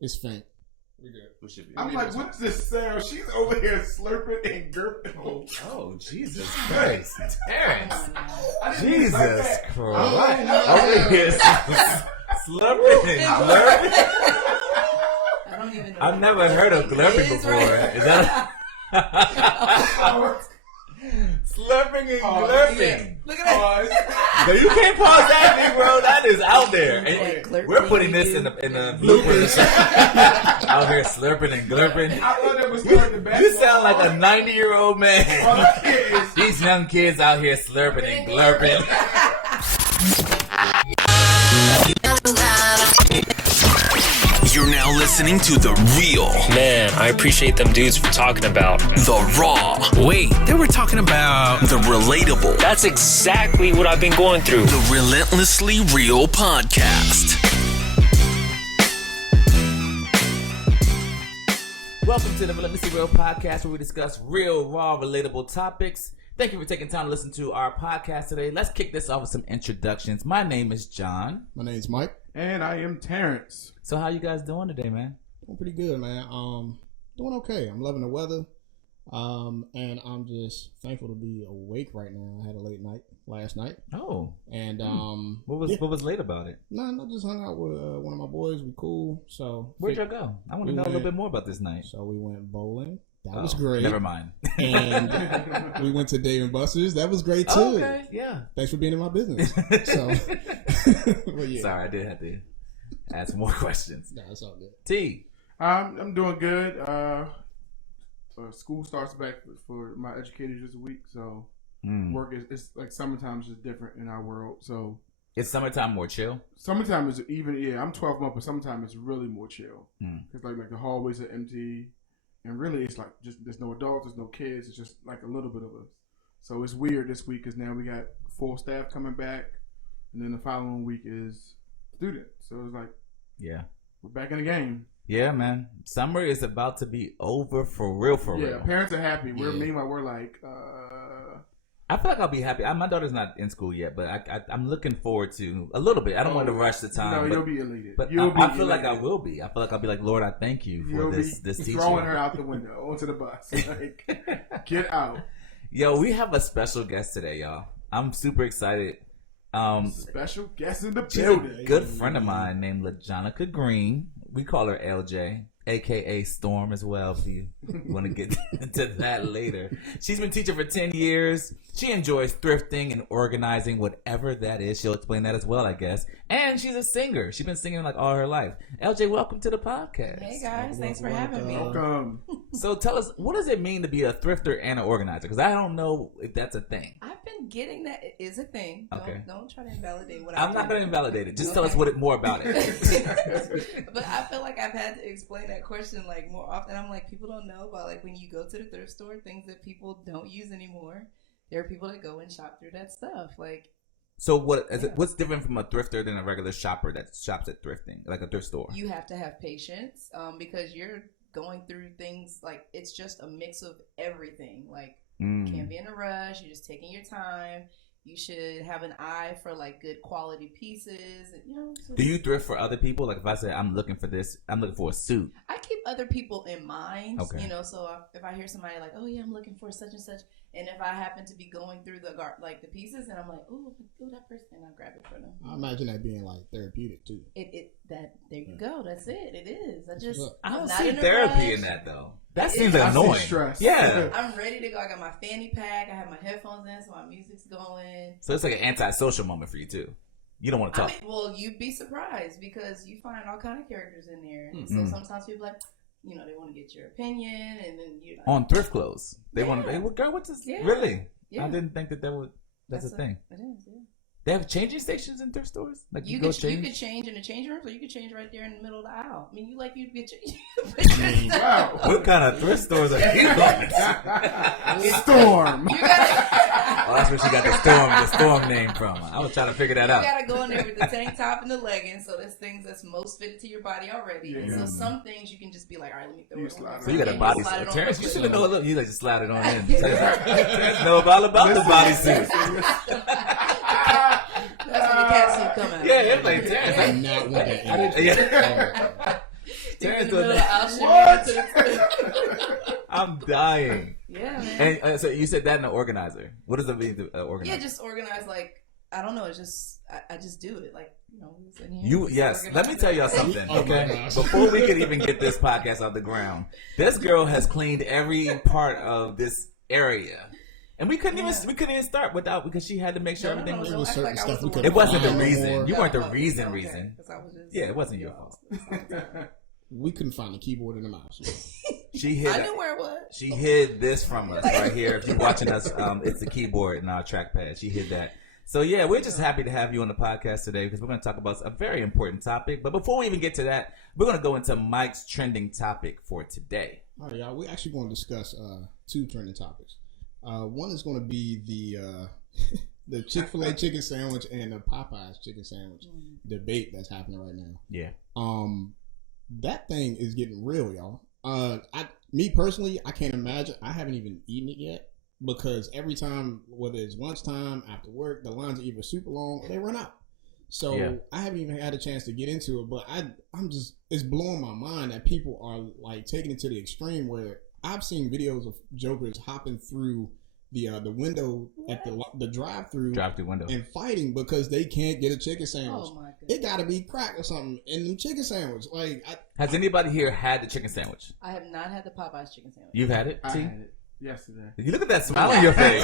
It's faint. We good. We should be. I'm like, what's this sound? She's over here slurping and gurping. Oh, Jesus Christ. Terrence. Jesus Christ. Over here slurping and glurping. I don't even know. I've never heard of glurping before. Right. Is that slurping and glurping? Yeah. Look at that. No, you can't pause that, bro. That is out there. Yeah, And we're putting this in the bloopers. Out here slurping and glurping. I thought that was starting the You sound like a 90-year-old man. All I hear is These young kids out here slurping and glurping. You're now listening to The Real. Man, I appreciate them dudes for talking about The Raw. Wait, they were talking about The Relatable. That's exactly what I've been going through. The Relentlessly Real Podcast. Welcome to the Relentlessly Real Podcast, where we discuss real, raw, relatable topics. Thank you for taking time to listen to our podcast today. Let's kick this off with some introductions. My name is John. My name's Mike. and I am Terrence. So how you guys doing today, man? Doing pretty good, man. Doing okay. I'm loving the weather. And I'm just thankful to be awake right now. I had a late night last night. Oh. And What was late about it? No, I just hung out with one of my boys. We cool. So Where'd y'all go? I want to know a little bit more about this night. So we went bowling. That was great. Never mind. And we went to Dave & Buster's. That was great too. Oh, okay, yeah. Thanks for being in my business. So, well, yeah. Sorry, I did have to ask more questions. No, it's all good. T. I'm doing good. School starts back for my educators this week, so work is like summertime is just different in our world. So Is summertime more chill? summertime is I'm 12 months, but summertime is really more chill. It's like the hallways are empty, and really it's like just there's no adults, there's no kids. It's just like a little bit of us. So it's weird this week because now we got full staff coming back, and then the following week is students. So it's like we're back in the game. Yeah, man. Summer is about to be over for real, Yeah, parents are happy. Meanwhile, we're like, I feel like I'll be happy. My daughter's not in school yet, but I'm looking forward to a little bit. I don't want to rush the time. No, but, you'll be elated. But I feel like I will be. I feel like I'll be like, Lord, I thank you for this teacher. Throwing her out the window onto the bus. Like, get out. Yo, we have a special guest today, y'all. I'm super excited. Special guest in the She's building. a good friend of mine named LaJonica Green. We call her LJ, a.k.a. Storm as well, if you want to get into that later. She's been teaching for 10 years. She enjoys thrifting and organizing, whatever that is. She'll explain that as well, I guess. And she's a singer. She's been singing like all her life. LJ, welcome to the podcast. Hey guys, thanks for having me. Welcome. So tell us, what does it mean to be a thrifter and an organizer? Because I don't know if that's a thing. I've been getting that it is a thing. Okay. Don't try to invalidate what I'm not going to invalidate it. Just tell us more about it. But I feel like I've had to explain that question like more often. I'm like, people don't know about like when you go to the thrift store, things that people don't use anymore. There are people that go and shop through that stuff. Like, so what's different from a thrifter than a regular shopper that shops at thrifting, like a thrift store? you have to have patience because you're going through things like it's just a mix of everything. Like, you can't be in a rush. You're just taking your time. You should have an eye for like good quality pieces. Do you thrift for other people? Like if I say I'm looking for this, I'm looking for a suit. I keep other people in mind. Okay. So if I hear somebody like, oh yeah, I'm looking for such and such, and if I happen to be going through the pieces, and I'm like, oh that person, and I'll grab it for them. I imagine that being like therapeutic too. There you go. That's it. It is. I don't I'm not see in a therapy rush. in that though. That seems I see annoying. stress. Yeah. I'm ready to go. I got my fanny pack. I have my headphones in, so my music's going. So it's like an antisocial moment for you too. You don't want to talk. Well, you'd be surprised because you find all kind of characters in there. And so sometimes people like, they want to get your opinion, and then you like, on thrift clothes. They want to. Hey, well, girl, what's this? Yeah. Really? Yeah. I didn't think that's a thing. It is. Yeah. They have changing stations in thrift stores. Like You go could change. You could change in the change rooms, or you could change right there in the middle of the aisle. I mean, you get your Wow. What kind of thrift stores are you going to? Storm. You gotta, Oh, that's where she got the storm name from. I was trying to figure that you out. gotta go in there with the tank top and the leggings, so there's things that's most fitted to your body already. Yeah. And so some things you can just be like, all right, let me throw You it on. slide So you got a And body slide it suit. on Terrence, you real should quick. have known. Look, you like just slide it on in. Terrence know all about the bodysuit. That's when the cat suit come out. Yeah, it's like Terrence. I'm not with that. Yeah. Terrence in the does middle of What? I'm dying. Yeah, man. And so you said that in an organizer. What does it mean to organize? Yeah, just organize. Like, I don't know. It's just I just do it. Like, you know, sitting here, You just yes. Let me organize tell it. y'all something. Oh my Okay, gosh. before we could even get this podcast off the ground, this girl has cleaned every part of this area, and we couldn't even start without because she had to make sure everything was. There was act certain like I stuff was we the couldn't It wasn't the find no reason. more. You weren't the Oh, reason. okay. Reason. 'Cause I was just, Yeah, it wasn't your fault. We couldn't find the keyboard and the mouse. She hid. I knew where it was. She hid this from us right here. If you're watching us, it's the keyboard and our trackpad. She hid that. So yeah, we're just happy to have you on the podcast today because we're going to talk about a very important topic. But before we even get to that, we're going to go into Mike's trending topic for today. All right, y'all. We're actually going to discuss two trending topics. One is going to be the Chick-fil-A chicken sandwich and the Popeyes chicken sandwich debate that's happening right now. Yeah. That thing is getting real, y'all. Me personally, I can't imagine. I haven't even eaten it yet because every time, whether it's lunchtime, after work, the lines are either super long or they run out. So Yeah. I haven't even had a chance to get into it, but I'm just, it's blowing my mind that people are like taking it to the extreme where I've seen videos of jokers hopping through the window at the drive-through window and fighting because they can't get a chicken sandwich. Oh my It goodness. got to be crack or something in the chicken sandwich. Like, Has anybody here had the chicken sandwich? I have not had the Popeyes chicken sandwich. You've had it, I T? had it yesterday. You look at that smile on your face.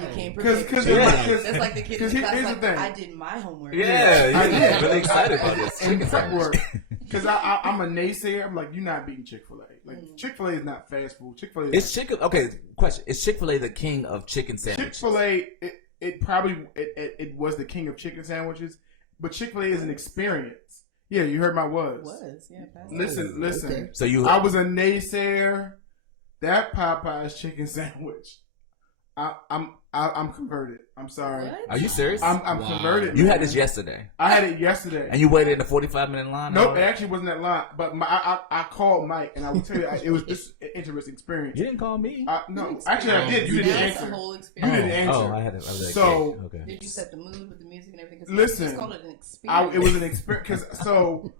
You came Because prepared. That's like the kid in here's class. the Like, thing. I did my homework. Yeah, I you're did. really excited about this in chicken prep sandwich. work, because I'm a naysayer. I'm like, you're not beating Chick-fil-A. Like Chick-fil-A is not fast food. Chick-fil-A. Is chicken okay? Question: Is Chick-fil-A the king of chicken sandwiches? Chick-fil-A. It probably it was the king of chicken sandwiches, but Chick-fil-A is an experience. Yeah, you heard my was. Yeah. Listen. Okay. So you, I was a naysayer. That Popeyes chicken sandwich. I'm converted. I'm sorry. What? are you serious? I'm Wow. converted. You man. had this yesterday, I had it yesterday. and you waited in a 45-minute line. Nope, it actually wasn't that long. But I called Mike, and I will tell you, it was just an interesting experience. You didn't call me. No, actually, I did. You You didn't did. That's a answer. whole You experience. didn't answer. Oh, I had it. I was like, So- okay. Did you set the mood with the music and everything? 'Cause Listen, it's called it an experience. It was an experience. Because so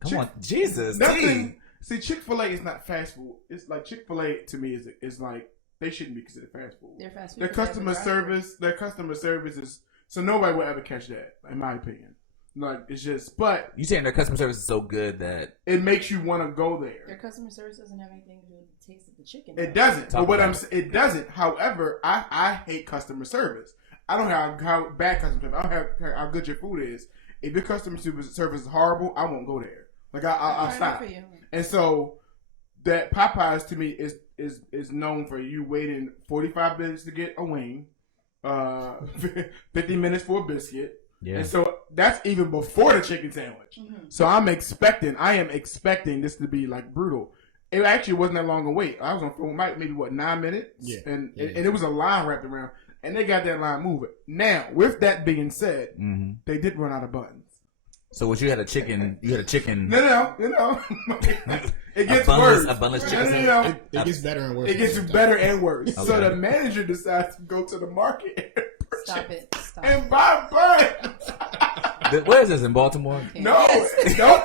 Come on, Jesus. nothing. T. See, Chick-fil-A is not fast food. It's like Chick-fil-A to me is like they shouldn't be considered fast food. They're fast food. Their because they have a customer service is so nobody will ever catch that, in my opinion. Like it's just, but You saying their customer service is so good that it makes you want to go Their there. customer service doesn't have anything to do with the taste of the chicken. It though. doesn't. Talk But what about it doesn't. However, I hate customer service. I don't have how bad customer service. I don't have how good your food is. If your customer service is horrible, I won't go there. Like I'll Fair stop. enough for you. And so that Popeyes to me is known for you waiting 45 minutes to get a wing, 50 minutes for a biscuit. yeah. And so that's even before the chicken sandwich. So I am expecting this to be like brutal. It actually wasn't that long a wait. I was on phone Mike maybe 9 minutes. Yeah. And it was a line wrapped around. And they got that line moving. Now, with that being said, they did run out of buns. So what you had a chicken? You had a chicken. No. It gets worse. A bunless chicken No. sandwich. It gets better and worse. It gets better and worse. So Okay. the manager decides to go to the market Stop it. Stop and buy buns. Where is this in Baltimore? No, nope.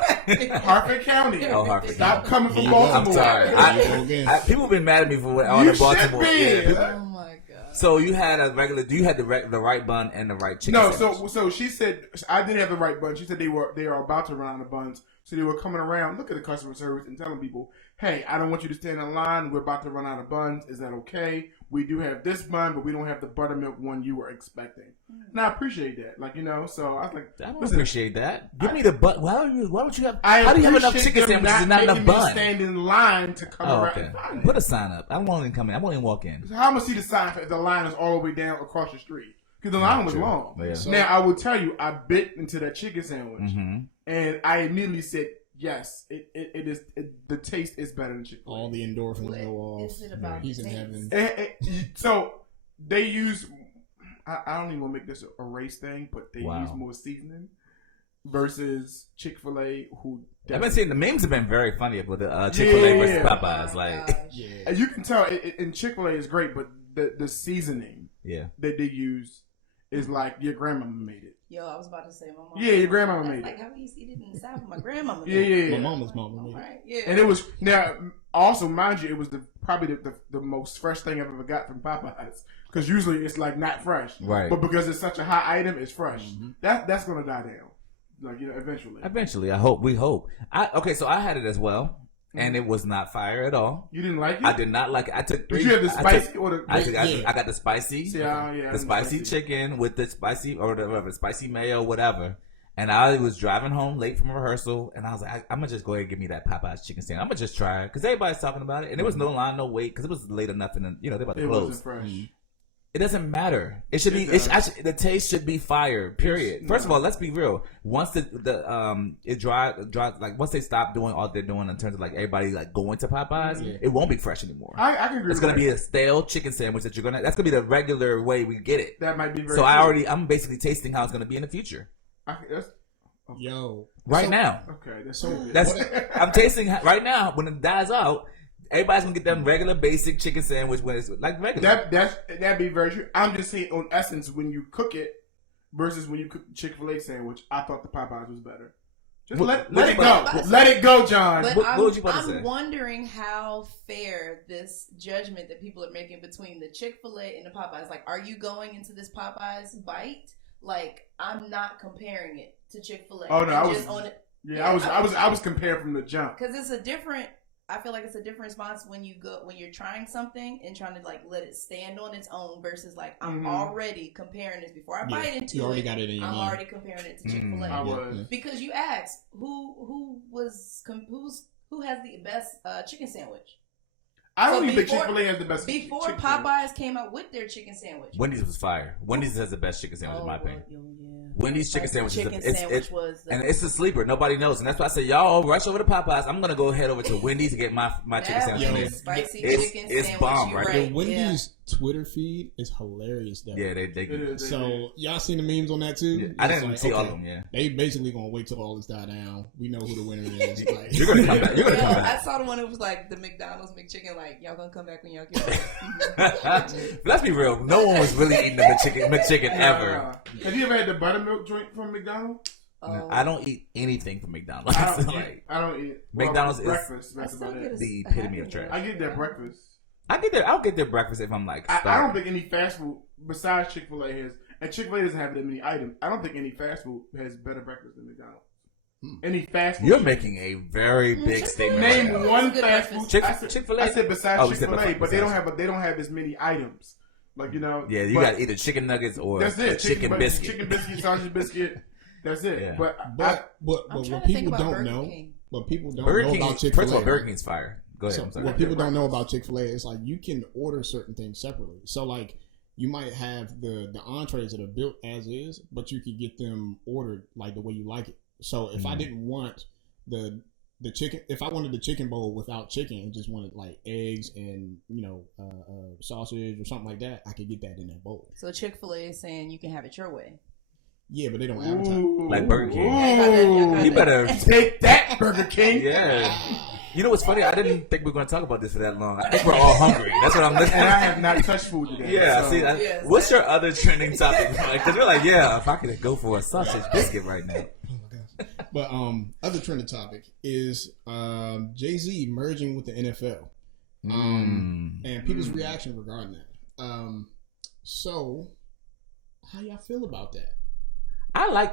Harford County. Oh, Harford Stop coming from Here you go. Baltimore. I'm sorry. There you go again. People have been mad at me for all You in Baltimore. should be. Yeah, people- Oh my god. So you had a regular? Do you had the right bun and the right chicken? No, sandwich? so she said I didn't have the right buns. She said they are about to run out of buns, so they were coming around, look at the customer service and telling people, "Hey, I don't want you to stand in line. We're about to run out of buns. Is that okay? We do have this bun, but we don't have the buttermilk one you were expecting." And I appreciate that, so I was like, I don't listen, appreciate that. Give me the bun. Why would you have? I How do you have enough appreciate chicken them sandwiches and not enough making me bun? stand in line to come Oh, around okay. and find Put it. a sign up. I won't even come in. I won't even walk in. How am I see the sign if the line is all the way down across the street? Because the line was True. long. Yeah. Now I will tell you, I bit into that chicken sandwich, Mm-hmm. and I immediately said, "Yes, it is. The taste is better than Chick-fil-A." All the endorphins go What off. is it about He's in taste? heaven. So they use. I don't even want to make this a race thing, but they Wow. use more seasoning versus Chick-fil-A, who I've been seeing the memes have been very funny with the Chick-fil-A versus Yeah. Popeyes. Oh my Like, gosh. Yeah. and you can tell. And Chick-fil-A is great, but the seasoning yeah. that they use is like your grandmama made it. Yo, I was about to say my mom. Yeah, your grandmama That's made like it. how we used to eat it in the South. My grandmama. Yeah, made it. yeah, My yeah. mama's mama made it. Right. Yeah. And it was now also mind you, it was probably the most fresh thing I've ever got from Popeyes because usually it's like not fresh, Right. But because it's such a hot item, it's fresh. Mhm. That's gonna die down, like eventually. Eventually, I hope. We hope. So I had it as well, and it was not fire at all. You didn't like it? I did not like it. I took three. Did you have the spicy or the? I got the spicy, Yeah, the spicy chicken with the spicy or whatever, spicy mayo, whatever. And I was driving home late from rehearsal, and I was like, I'm gonna just go ahead and give me that Popeyes chicken sandwich. I'm gonna just try it because everybody's talking about it, and there was no line, no wait, because it was late enough, and they're about to It close. wasn't fresh. It doesn't matter. It should be. The taste should be fire. Period. First of all, let's be real. Once it dry, like once they stop doing all they're doing in terms of like everybody like going to Popeyes, it won't be fresh anymore. I can agree. It's with gonna be a stale chicken sandwich that that's gonna be the regular way we get it. That might be very. So true. I'm basically tasting how it's gonna be in the future. Yo, Right so- now. Okay, that's So so. I'm tasting right now when it dies out. Everybody's gonna get them regular basic chicken sandwich when it's like regular. That'd be very true. I'm just saying, on essence, when you cook it versus when you cook the Chick-fil-A sandwich, I thought the Popeyes was better. Just let it go. Let it go, John. But What was you about to say? I'm wondering how fair this judgment that people are making between the Chick-fil-A and the Popeyes. Like, are you going into this Popeyes bite? Like, I'm not comparing it to Chick-fil-A. Oh, no, I was- just on it. Yeah, I was compared from the jump. Because it's a different. I feel like it's a different response when you're trying something and trying to like let it stand on its own versus like I'm already comparing this before I bite into it. You already got it in your I'm mind. already comparing it to Chick-fil-A. I was. Because you asked who has the best chicken sandwich. I don't So even think before- Chick-fil-A has the best. Before chicken Popeyes came out with their chicken sandwich. Wendy's was fire. Wendy's has the best chicken sandwich in my opinion. Yeah. Wendy's chicken sandwich was and it's a sleeper. Nobody knows, and that's why I say y'all rush over to Popeyes. I'm gonna go head over to Wendy's to get my chicken sandwich. Yo, in there. spicy it's- chicken it's sandwich. bomb, you're right? The Wendy's Twitter feed is hilarious. Though. Yeah, they So y'all seen the memes on that too? yeah, I It's didn't like, see all okay, of them. Yeah, They basically gonna wait till all this die down. We know who the winner is. Like, you're gonna come back. You're gonna Yo, come I back. saw the one that was like the McDonald's McChicken. Like y'all gonna come back when y'all get. Let's be real. No one was really eating the McChicken ever. Have you ever had the buttermilk joint from McDonald's? I don't eat anything from McDonald's. I don't eat. McDonald's is breakfast. That's about it. the epitome of trash. I get that breakfast. I'll get their breakfast if I'm like. I don't think any fast food besides Chick-fil-A has, and Chick-fil-A doesn't have that many items. I don't think any fast food has better breakfast than McDonald's. Any fast food. You're making a very big statement. Name right now. one Good fast breakfast. food. Chick-fil-A? I said besides Oh, we said Chick-fil-A, but they besides. don't have as many items. Like Yeah, you but got either chicken nuggets or that's it. a chicken biscuit. Chicken biscuit, sausage biscuit. That's it. Yeah. But but I'm what trying people to think about don't Burger know, King. what people don't Burger know King. about First of Chick-fil-A. all, Burger King's fire. Go ahead. So I'm sorry. what people don't know about Chick-fil-A is like you can order certain things separately. So like you might have the entrees that are built as is, but you could get them ordered like the way you like it. So if I didn't want the chicken, if I wanted the chicken bowl without chicken and just wanted like eggs and sausage or something like that, I could get that in that bowl. So Chick-fil-A is saying you can have it your way. Yeah, but they don't advertise. Ooh. Like Burger King. Ooh. You better Take that, Burger King. Yeah. You know what's funny? I didn't think we were going to talk about this for that long. I think we're all hungry. That's what I'm listening. And I have not touched food today. Yeah, so. see, Yes, what's your other trending topic? Because we're like, yeah, if I could go for a sausage biscuit right now. Oh my gosh. But other trending topic is Jay-Z merging with the NFL. And people's reaction regarding that. So how y'all feel about that? I like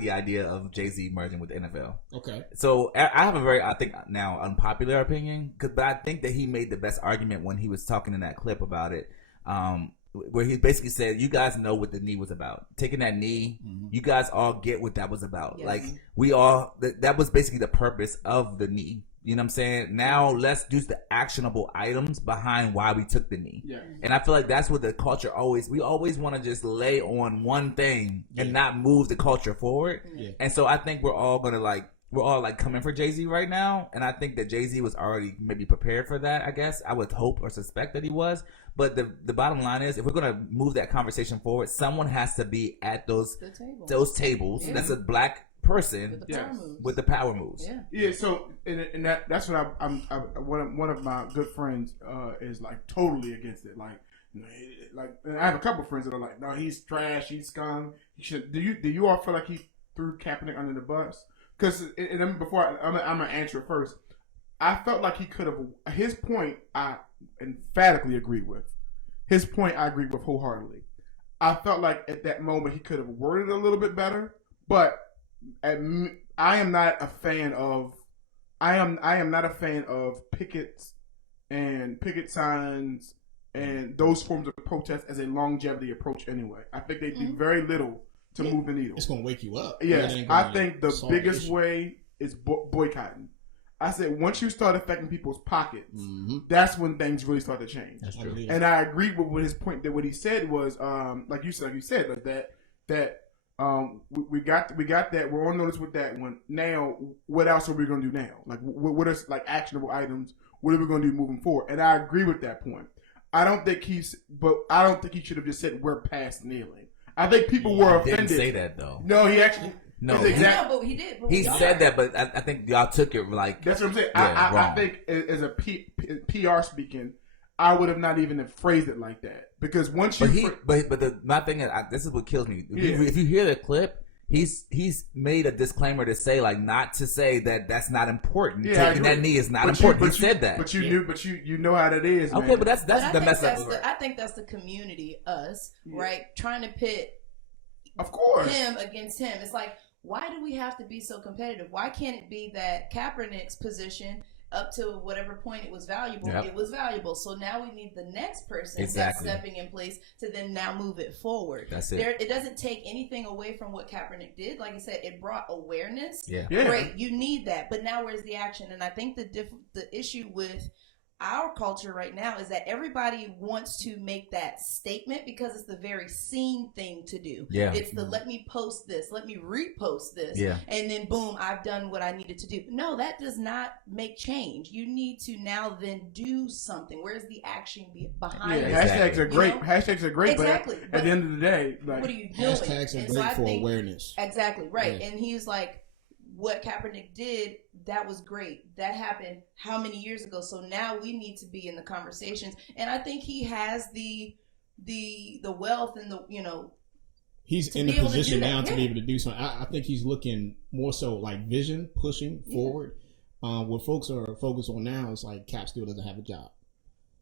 the idea of Jay-Z merging with the NFL. Okay. So I have a very, I think now unpopular opinion, but I think that he made the best argument when he was talking in that clip about it, where he basically said, "You guys know what the knee was about. Taking that knee, you guys all get what that was about. Yes. Like we all, that was basically the purpose of the knee." You know what I'm saying? Now let's do the actionable items behind why we took the knee. Yeah. And I feel like that's what the culture we always want to just lay on one thing and not move the culture forward. Yeah. And so I think we're all coming for Jay-Z right now. And I think that Jay-Z was already maybe prepared for that, I guess. I would hope or suspect that he was. But the bottom line is, if we're going to move that conversation forward, someone has to be at those tables. Yeah. That's a black person With the power moves. with the power moves. Yeah. Yeah, so and that's what I'm one of my good friends is like totally against it. Like Like, and I have a couple friends that are like, no, he's trash, he's scum. He should. Do you all feel like he threw Kaepernick under the bus? Because before I'm gonna answer it first. I felt like he could have. His point, I emphatically agree with. His point, I agree with wholeheartedly. I felt like at that moment he could have worded it a little bit better, but I am not a fan of. I am not a fan of pickets and picket signs and those forms of protest as a longevity approach. Anyway, I think they do very little to move the needle. It's gonna wake you up. Yes, I think the biggest way is boycotting. I said once you start affecting people's pockets, that's when things really start to change. That's true. And I agree with his point that what he said was, like you said, we got that. We're on notice with that one. Now, what else are we going to do now? Like, what are like actionable items? What are we going to do moving forward? And I agree with that point. I don't think he should have just said we're past kneeling. I think people were offended. Didn't say that though. No, he actually. No, but he did. But he said that, but I think y'all took it like. That's what I'm saying. Yeah, I think as a PR speaking, I would have not even phrased it like that because once you. My thing is, this is what kills me. If you hear the clip, he's made a disclaimer to say like not to say that that's not important. Yeah, taking that knee is not important. He said that. But you know how that is. Okay, man. but that's the mess up. I think that's the community, us, right? Trying to pit. Of course. Him against him. It's like, why do we have to be so competitive? Why can't it be that Kaepernick's position up to whatever point it was valuable, it was valuable. So now we need the next person that's stepping in place to then now move it forward. That's it. It doesn't take anything away from what Kaepernick did. Like I said, it brought awareness. Yeah. Great. You need that. But now where's the action? And I think the issue with our culture right now is that everybody wants to make that statement because it's the very seen thing to do. Yeah. It's the let me post this, let me repost this, and then boom, I've done what I needed to do. No, that does not make change. You need to now then do something. Where's the action behind it? Hashtags are great. Hashtags are great, exactly. But at the end of the day, like, what are you doing? Hashtags are great for awareness. Exactly, right. Yeah. And he's like, what Kaepernick did, that was great. That happened how many years ago? So now we need to be in the conversations. And I think he has the wealth and he's in the position now to be able to do something. I think he's looking more so like vision, pushing forward. What folks are focused on now is like Cap still doesn't have a job.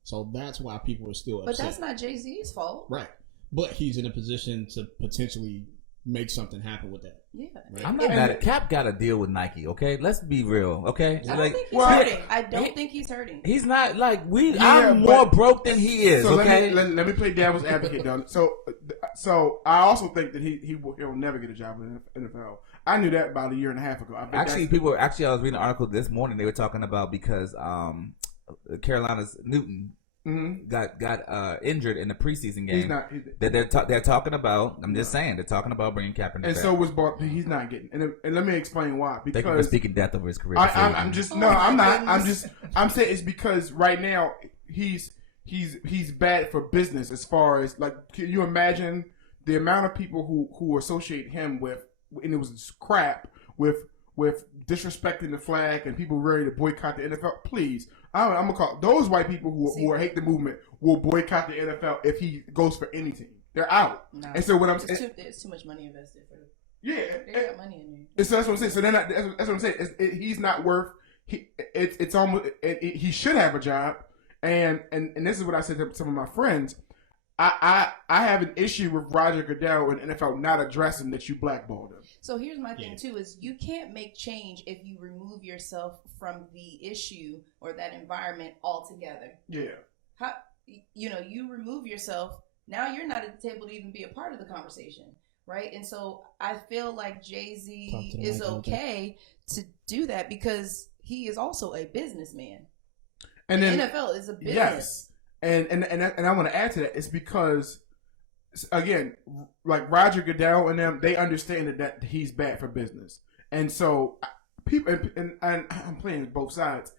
So that's why people are still upset. But that's not Jay-Z's fault. Right. But he's in a position to potentially make something happen with that. Yeah. Right? I'm not mad at Cap. Got to deal with Nike. Okay, let's be real. Okay, I don't think he's hurting. I don't think he's hurting. He's not like we. I'm more broke than he is. So okay, let me play devil's advocate though. So I also think that he'll never get a job in the NFL. I knew that about a year and a half ago. I was reading an article this morning. They were talking about because Carolina's Newton. Mm-hmm. got injured in the preseason game. They're talking about. I'm just saying they're talking about bringing Kaepernick. And back. So was Bart. He's not getting. And let me explain why. Because thank you for speaking death over his career. I'm not. I'm saying it's because right now he's bad for business as far as like. Can you imagine the amount of people who associate him with? And it was crap with disrespecting the flag and people ready to boycott the NFL. Please. I'm gonna call those white people who hate the movement will boycott the NFL if he goes for any team. They're out. No, and so what I'm saying, there's too much money invested for them. Yeah, they got money in there. So that's what I'm saying. So then that's what I'm saying. He's not worth. It's almost. He should have a job. And this is what I said to some of my friends. I have an issue with Roger Goodell and NFL not addressing that you blackballed him. So here's my thing too: is you can't make change if you remove yourself from the issue or that environment altogether. Yeah. How you remove yourself, now you're not at the table to even be a part of the conversation, right? And so I feel like Jay-Z is okay to do that because he is also a businessman. And then the NFL is a business. Yes. And I want to add to that. It's because, again, like Roger Goodell and them, they understand that he's bad for business. And so people, and I'm playing both sides.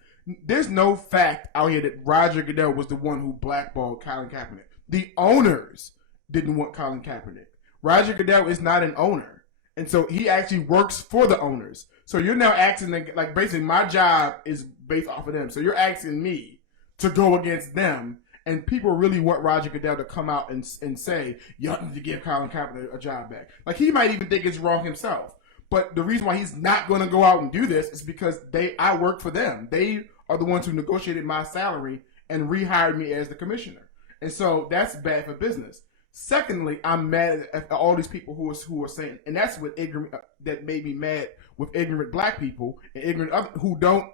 There's no fact out here that Roger Goodell was the one who blackballed Colin Kaepernick. The owners didn't want Colin Kaepernick. Roger Goodell is not an owner. And so he actually works for the owners. So you're now asking, like basically my job is based off of them. So you're asking me to go against them And people really want Roger Goodell to come out and say, y'all need to give Colin Kaepernick a job back. Like, he might even think it's wrong himself. But the reason why he's not going to go out and do this is because I work for them. They are the ones who negotiated my salary and rehired me as the commissioner. And so that's bad for business. Secondly, I'm mad at all these people who are saying, and that's what that made me mad with ignorant black people and ignorant other, who don't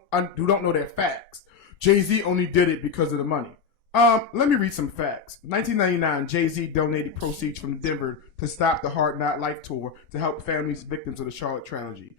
know their facts. Jay-Z only did it because of the money. Let me read some facts. 1999, Jay-Z donated proceeds from Denver to stop the Hard Knock Life tour to help families victims of the Charlotte tragedy.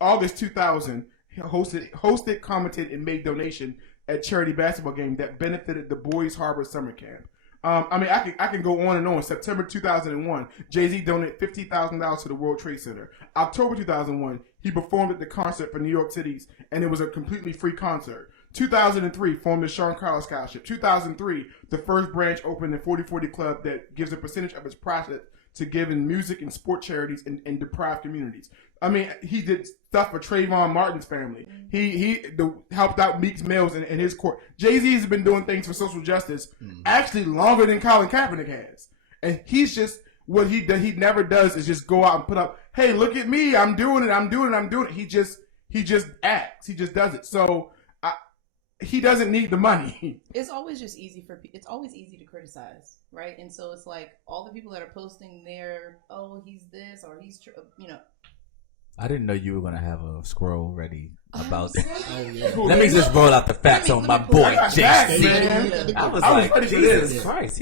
August 2000, he hosted, commented, and made donation at charity basketball game that benefited the Boys Harbor Summer Camp. I can go on and on. September 2001, Jay-Z donated $50,000 to the World Trade Center. October 2001, he performed at the concert for New York City's, and it was a completely free concert. 2003, formed the Sean Carter Scholarship. 2003, the first branch opened the 4040 Club that gives a percentage of its profit to give in music and sport charities in deprived communities. I mean, he did stuff for Trayvon Martin's family. He helped out Meek Mills in his court. Jay-Z has been doing things for social justice actually longer than Colin Kaepernick has. And he's just, what he never does is just go out and put up, hey, look at me, I'm doing it. He just acts. He just does it. So he doesn't need the money. It's always just easy it's always easy to criticize, right? And so it's like all the people that are posting their, oh, he's this or he's, I didn't know you were going to have a scroll ready about that. Oh, yeah. Let me just roll out the facts on my boy, JC. Man. I was ready like, for Jesus this. Christ,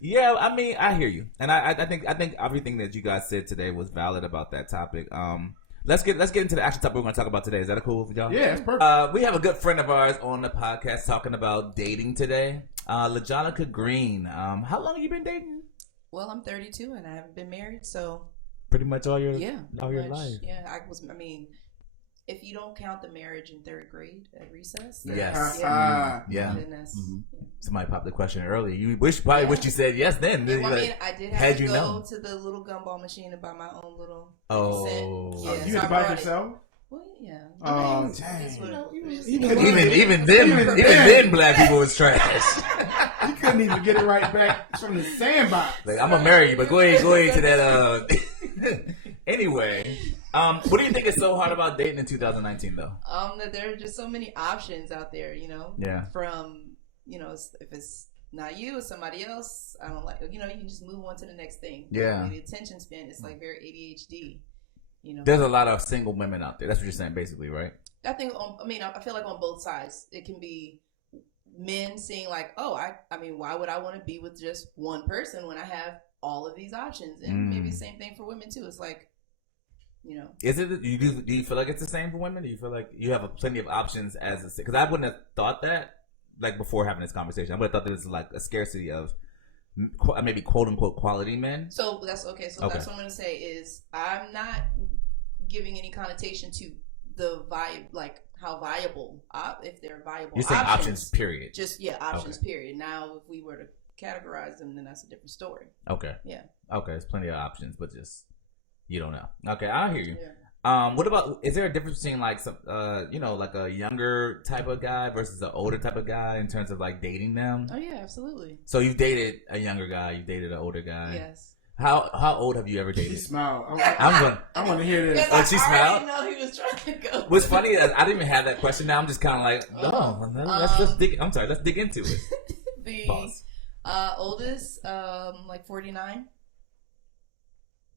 yeah, I mean, I hear you. And I think everything that you guys said today was valid about that topic. Let's get into the actual topic we're going to talk about today. Is that cool with y'all? Yeah, it's perfect. We have a good friend of ours on the podcast talking about dating today. LaJonica Green. How long have you been dating? Well, I'm 32 and I haven't been married, so pretty much all your life. Yeah, I mean, if you don't count the marriage in 3rd grade at recess. Yes. Yeah. Somebody popped the question earlier. You probably wish you said yes then. Yeah, well, I mean, I did have to go known. to the little gumball machine and buy my own little scent. Yeah, you had to buy it yourself? Well, yeah. Oh, dang. Even then, black people was trash. You couldn't even get it right back from the sandbox. Like, I'm gonna marry you, but go ahead to that. Anyway, what do you think is so hard about dating in 2019, though? That there are just so many options out there. Yeah. From if it's not you, it's somebody else. I don't like. You can just move on to the next thing. Yeah. The attention span is like very ADHD. There's a lot of single women out there. That's what you're saying, basically, right? I think. I feel like on both sides, it can be men seeing like, oh, I mean, why would I want to be with just one person when I have all of these options? And maybe the same thing for women too. It's like, Is it? Do you feel like it's the same for women? Do you feel like you have plenty of options because I wouldn't have thought that like before having this conversation. I would have thought there was like a scarcity of maybe quote unquote quality men. So that's okay. So that's what I'm gonna say is I'm not giving any connotation to the vibe, like how viable, if they're viable. You're saying options period. Just options period. Now, if we were to categorize them, then that's a different story. Okay. Yeah. Okay, there's plenty of options, but just you don't know. Okay, I hear you. Yeah. What about? Is there a difference between like some, like a younger type of guy versus an older type of guy in terms of like dating them? Oh yeah, absolutely. So you've dated a younger guy, you dated an older guy. Yes. How old have you ever dated? She smiled. I want to hear this. Oh, she smiled? I know he was trying to go. What's funny is I didn't even have that question. Now I'm just kind of like, let's dig. I'm sorry, let's dig into it. The oldest, like 49.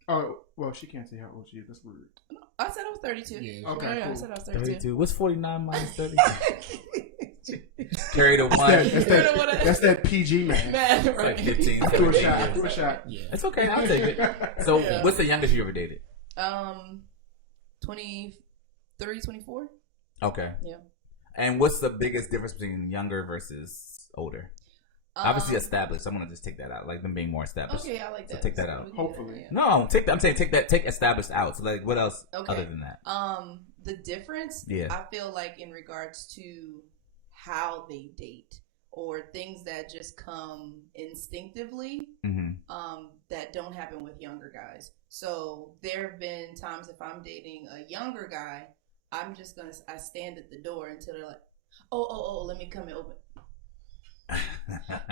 Oh, well, she can't say how old she is. That's weird. No, I said I was 32. Yeah. Okay, cool. I said I was 32. What's 49 minus 30? Carry the one. That's that PG man. It's like 15. Do a shot. Yeah. It's okay. I'll take it. So, what's the youngest you ever dated? 23, 24. Okay. Yeah. And what's the biggest difference between younger versus older? Obviously established. I'm gonna just take that out, like them being more established. Okay, I like that. So take that out. Hopefully. No, take that. I'm saying take established out. So like, what else other than that? The difference. Yeah. I feel like in regards to how they date or things that just come instinctively, that don't happen with younger guys. So there have been times if I'm dating a younger guy, I stand at the door until they're like, oh, let me come and open.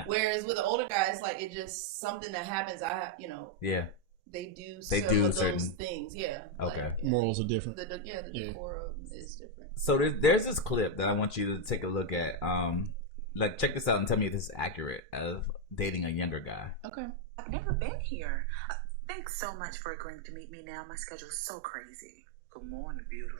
Whereas with the older guys, like it just something that happens. Yeah. They do They some do of certain- those things. Yeah. Okay. Like, Morals are different. The decorum is different. So there's this clip that I want you to take a look at. Like check this out and tell me if this is accurate of dating a younger guy. Okay. I've never been here. Thanks so much for agreeing to meet me now. My schedule's so crazy. Good morning, beautiful.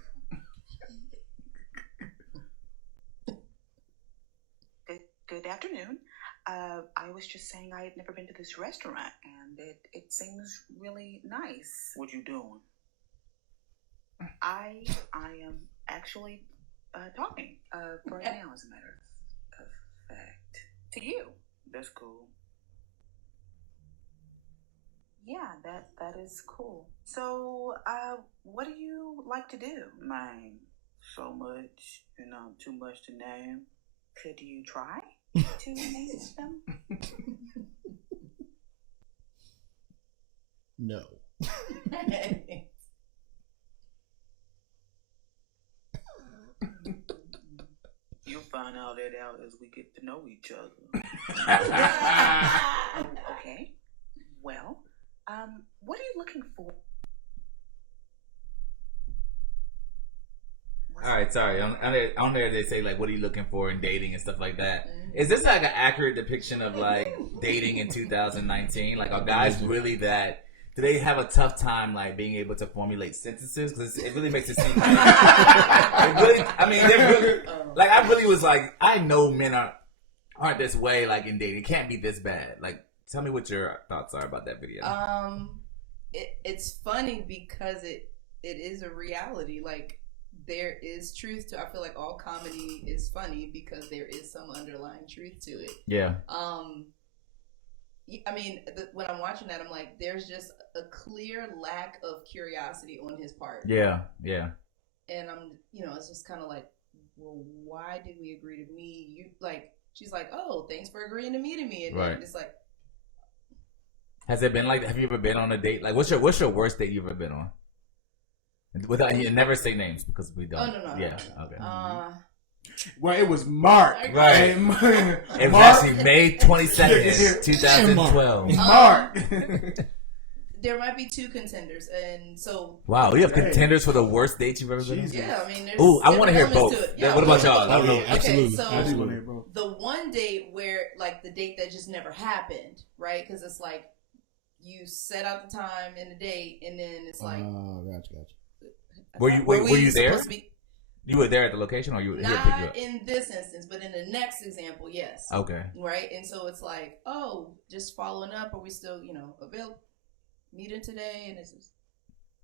Good afternoon. I was just saying I had never been to this restaurant, and it seems really nice. What you doing? I am actually talking right now, as a matter of fact. To you. That's cool. Yeah, that is cool. So, what do you like to do? Mine, so much, too much to name. Could you try to name them? No. You'll find all that out as we get to know each other. Okay. Well, what are you looking for? All right, sorry. On there they say like, what are you looking for in dating and stuff like that. Is this like an accurate depiction of like dating in 2019? Like, are guys really that? Do they have a tough time like being able to formulate sentences? Because it really makes it seem like it really. I mean, they're really, like I really was like, I know men aren't this way like in dating. It can't be this bad. Like, tell me what your thoughts are about that video. It's funny because it is a reality. Like, there is truth to. I feel like all comedy is funny because there is some underlying truth to it. Yeah. I mean, when I'm watching that, I'm like, there's just a clear lack of curiosity on his part. Yeah. Yeah. And it's just kind of like, well, why did we agree to meet? You like, she's like, oh, thanks for agreeing to meet me, and right. then it's like, has it been like? Have you ever been on a date? Like, what's your worst date you've ever been on? Without you never say names because we don't. Oh no. Yeah. Okay. Well, it was Mark. Right. It was actually May 22nd, 2012. Mark. There might be two contenders, and so. Wow, we have contenders for the worst dates you've ever been on? Yeah, I mean, there's. Ooh, I want to hear both. Yeah, what about y'all? Oh, yeah, absolutely. Okay, so absolutely. the one date where, like, the date that just never happened, right? Because it's like, you set out the time and the date, and then it's like. Oh, gotcha. Were you there? Be, you were there at the location, or you were not in this instance, but in the next example, yes. Okay. Right, and so it's like, oh, just following up. Are we still, available? Meeting today, and it's just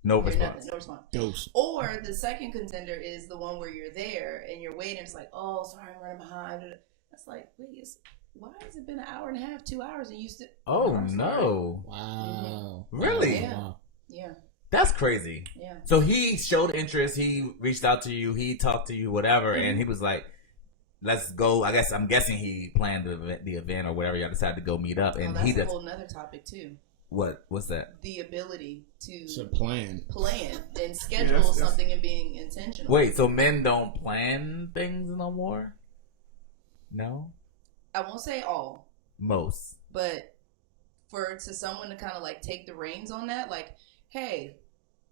no response. No response. Ghost. Or the second contender is the one where you're there and you're waiting. It's like, oh, sorry, I'm running behind. That's like, wait, why has it been an hour and a half, 2 hours, and you still? Oh no! Wow. Really? Yeah. Wow. Yeah. That's crazy. Yeah. So he showed interest. He reached out to you. He talked to you, whatever, and he was like, "Let's go." I'm guessing he planned the event or whatever. Y'all decided to go meet up, and that's a whole nother topic too. What's that? The ability to plan and schedule something and being intentional. Wait, so men don't plan things no more? No, I won't say all. Most, but to someone to kind of like take the reins on that, like, hey,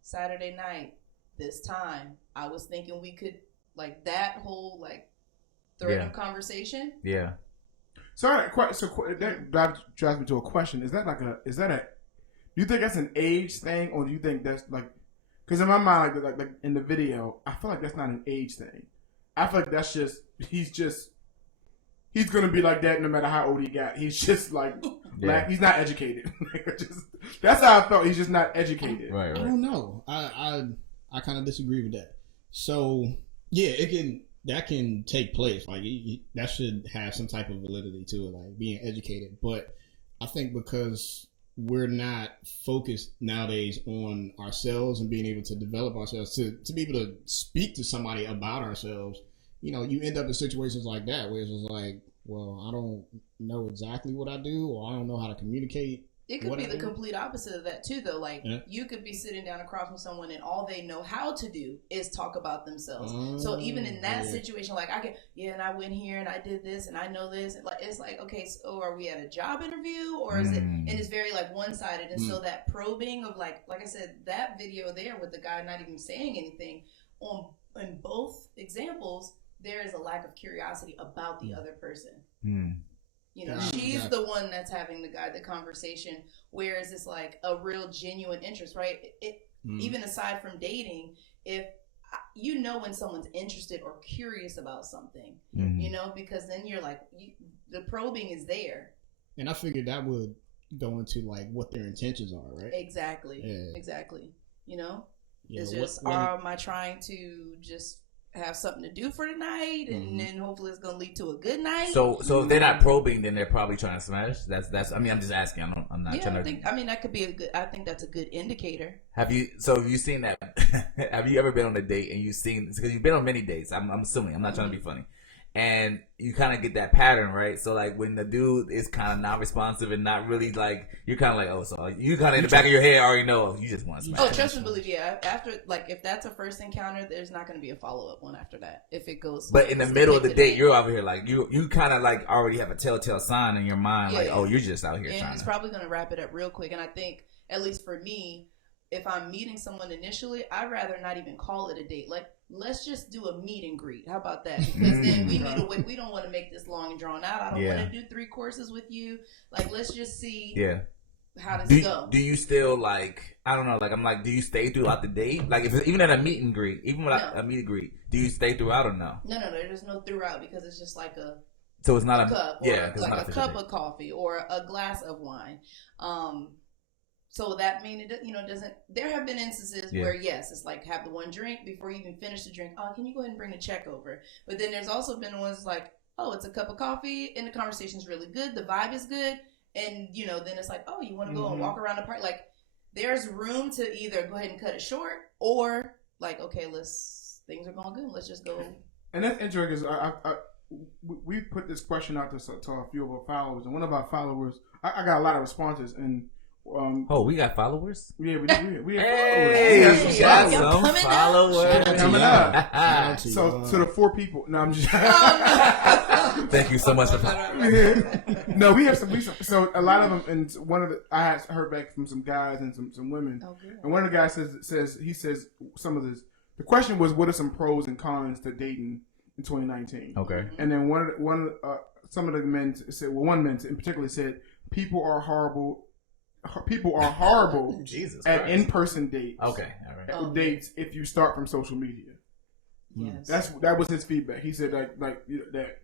Saturday night, this time, I was thinking we could, like, that whole like thread of conversation. Yeah. So that drives me to a question. Do you think that's an age thing, or do you think that's like, because in my mind, like in the video, I feel like that's not an age thing. I feel like that's just, he's going to be like that no matter how old he got. He's just like, he's not educated. That's how I felt. He's just not educated. Right. I don't know. I kind of disagree with that. So, yeah, that can take place. Like, that should have some type of validity to it, like being educated. But I think because we're not focused nowadays on ourselves and being able to develop ourselves, to be able to speak to somebody about ourselves, you end up in situations like that where it's just like, well, I don't know exactly what I do, or I don't know how to communicate It could be the whatever. complete opposite of that too, though. Like you could be sitting down across from someone, and all they know how to do is talk about themselves. So even in that situation, like and I went here and I did this and I know this. And like it's like, okay, so are we at a job interview or is it? And it's very like one sided. And so that probing of like I said, that video there with the guy not even saying anything in both examples, there is a lack of curiosity about the other person. You know, she's the one that's having the conversation, whereas it's like a real genuine interest, right? Even aside from dating, if you know when someone's interested or curious about something, you know, because then you're like, the probing is there. And I figured that would go into like what their intentions are, right? Exactly. You know, it's what, just, am I trying to just have something to do for tonight, and then hopefully it's gonna lead to a good night. So if they're not probing, then they're probably trying to smash. That's. I mean, I'm just asking. I'm not trying to. I mean, that could be a good. I think that's a good indicator. Have you seen that? Have you ever been on a date and you've seen, because you've been on many dates? I'm assuming. I'm not trying to be funny. And you kind of get that pattern, right? So like when the dude is kind of not responsive and not really like, you're kind of like, oh, so you kind of in the back of your head already know you just want to smash. Oh, trust and believe, yeah. After, like, if that's a first encounter, there's not going to be a follow-up one after that. If it goes. But in the middle of the date, you're over here like, you kind of like already have a telltale sign in your mind, like, oh, you're just out here and trying it's to. probably going to wrap it up real quick. And I think, at least for me, if I'm meeting someone initially, I'd rather not even call it a date. Like, let's just do a meet and greet. How about that? Because then we need to wait. We don't want to make this long and drawn out. I don't want to do 3 courses with you. Like, let's just see how this goes. Do you still like, I don't know, like I'm like, do you stay throughout the date? Like if it's, even at a meet and greet, even without a meet and greet, do you stay throughout or no? No, there's no throughout, because it's just like so it's not a cup, or like a cup of coffee or a glass of wine. So that means it, doesn't. There have been instances where yes, it's like have the one drink before you even finish the drink. Oh, can you go ahead and bring the check over? But then there's also been ones like, oh, it's a cup of coffee and the conversation's really good, the vibe is good, and then it's like, oh, you want to go and walk around the park? Like there's room to either go ahead and cut it short, or like, okay, things are going good, let's just go. And that's interesting because we put this question out to a few of our followers, and one of our followers, I got a lot of responses and. We got followers? Yeah, we have hey, followers. We got some followers. Coming up. So the 4 people. No, I'm just. Thank you so much for that. No, we have some. So a lot of them, and one of the I heard back from some guys and some women, and one of the guys says some of this. The question was, what are some pros and cons to dating in 2019? Okay. And then some of the men said, one man in particular said, people are horrible Jesus at Christ. in-person dates. Okay, all right. Dates if you start from social media. Yes. That was his feedback. He said that.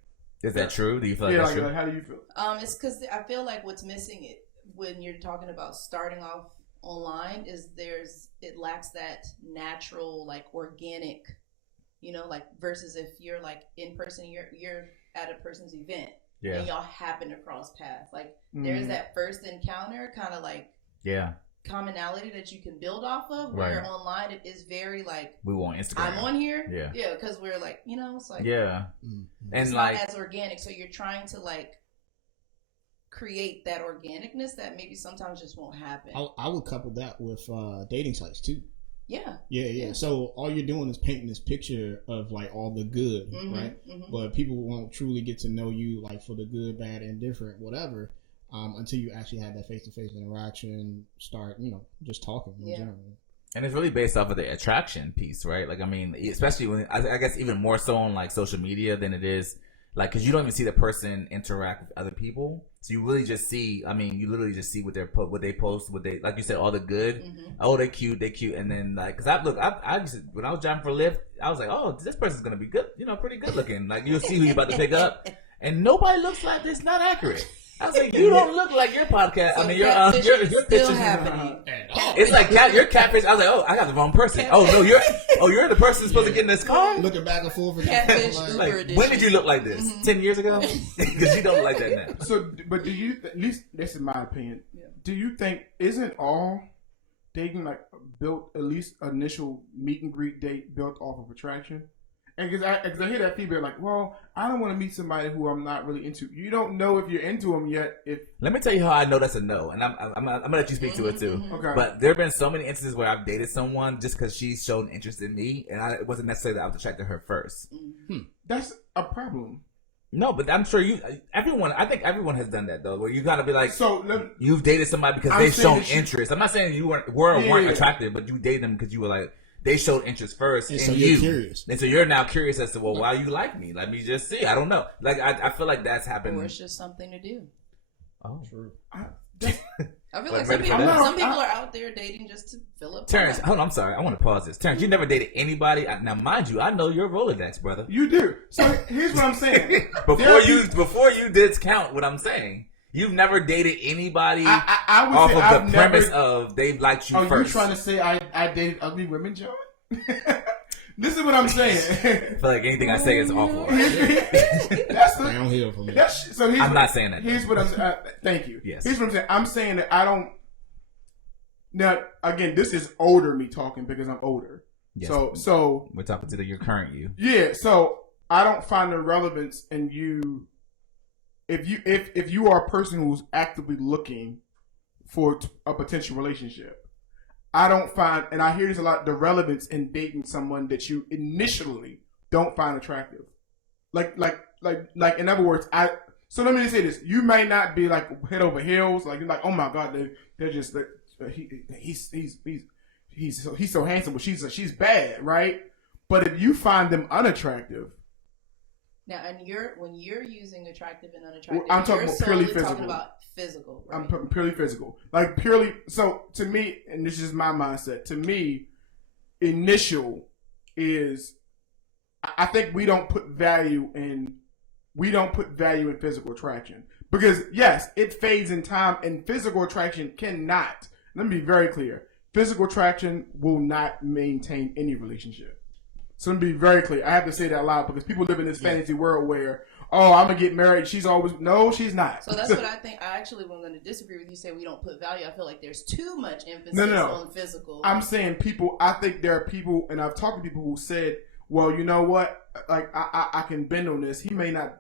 Is that true? Do you feel like that's true? How do you feel? It's because I feel like what's missing when you're talking about starting off online is it lacks that natural, like organic, like versus if you're like in person, you're at a person's event. Yeah. And y'all happen to cross paths. Like there's that first encounter kind of like commonality that you can build off of, where online it is very like, we want Instagram. I'm on here. Yeah, because we're like, it's like, and it's like not as organic. So you're trying to like create that organicness that maybe sometimes just won't happen. I would couple that with dating sites too. Yeah. So all you're doing is painting this picture of like all the good, right? But people won't truly get to know you like for the good, bad, indifferent, whatever, until you actually have that face-to-face interaction, start, just talking in general. And it's really based off of the attraction piece, right? Like, I mean, especially when, I guess even more so on like social media than it is like, because you don't even see the person interact with other people. So you really just see, you literally just see what they post, like you said, all the good. Oh, they're cute. And then like, cause I used to, when I was driving for Lyft, I was like, oh, this person's going to be good, pretty good looking. Like you'll see who you're about to pick up, and nobody looks like this, not accurate. I was like, you don't look like your podcast. So your still happening. It's like your catfish. I was like, oh, I got the wrong person. Oh no, you're the person supposed to get in this car. Looking back and forth. Catfish. Like, when did you look like this? 10 years ago? Because you don't look like that now. So, but do you? At least this is my opinion. Yeah. Do you think isn't all dating like built, at least initial meet and greet date built off of attraction? And because I hear that feedback, like, well, I don't want to meet somebody who I'm not really into. You don't know if you're into them yet. Let me tell you how I know that's a no, and I'm gonna let you speak to it too. Okay. But there have been so many instances where I've dated someone just because she showed interest in me, and it wasn't necessarily that I was attracted to her first. That's a problem. No, but I'm sure I think everyone has done that though, where you gotta be like, So you've dated somebody because I'm they saying shown interest. I'm not saying you weren't attractive, but you dated them because you were like, they showed interest first And in so you. you're curious. And so you're now curious as to, well, why you like me? Let me just see. I don't know. Like, I feel like that's happened. Or it's just something to do. Oh, True. I feel like ready some for that? people are out there dating just to fill up. Terrence, time. hold on, I'm sorry. I want to pause this. Terrence, you never dated anybody. Now, mind you, I know your Rolodex, brother. you do. So here's what I'm saying. Before you discount what I'm saying, you've never dated anybody I would off say of I've the premise of they liked you Are first. you trying to say I dated ugly women, John? This is what I'm saying. I feel like anything I say is awful. That's the, Downhill from there. I'm not saying that. Here's what I'm saying. Thank you. Yes. Here's what I'm saying. I'm saying that I don't. Now, again, this is older me talking because I'm older. Yes. So We're talking to your current you. yeah. So I don't find the relevance in you. If you are a person who's actively looking for a potential relationship, I don't find, and I hear this a lot, the relevance in dating someone that you initially don't find attractive. Like in other words, so let me just say this: you may not be like head over heels, like you're like, oh my god, they're just he's so handsome, but she's bad, right? But if you find them unattractive. Now, and when you're using attractive and unattractive, I'm talking you're about purely solely physical. talking about physical. Right? I'm talking purely physical, like purely. So to me, and this is my mindset. To me, initial is. I think we don't put value in physical attraction because yes, it fades in time, and physical attraction cannot. Let me be very clear: physical attraction will not maintain any relationship. So let me be very clear. I have to say that loud because people live in this fantasy world where, oh, I'm gonna get married. She's always she's not. So that's what I think. I actually am going to disagree with you. Say we don't put value. I feel like there's too much emphasis on physical. I'm saying people. I think there are people, and I've talked to people who said, well, you know what? Like I can bend on this. He may not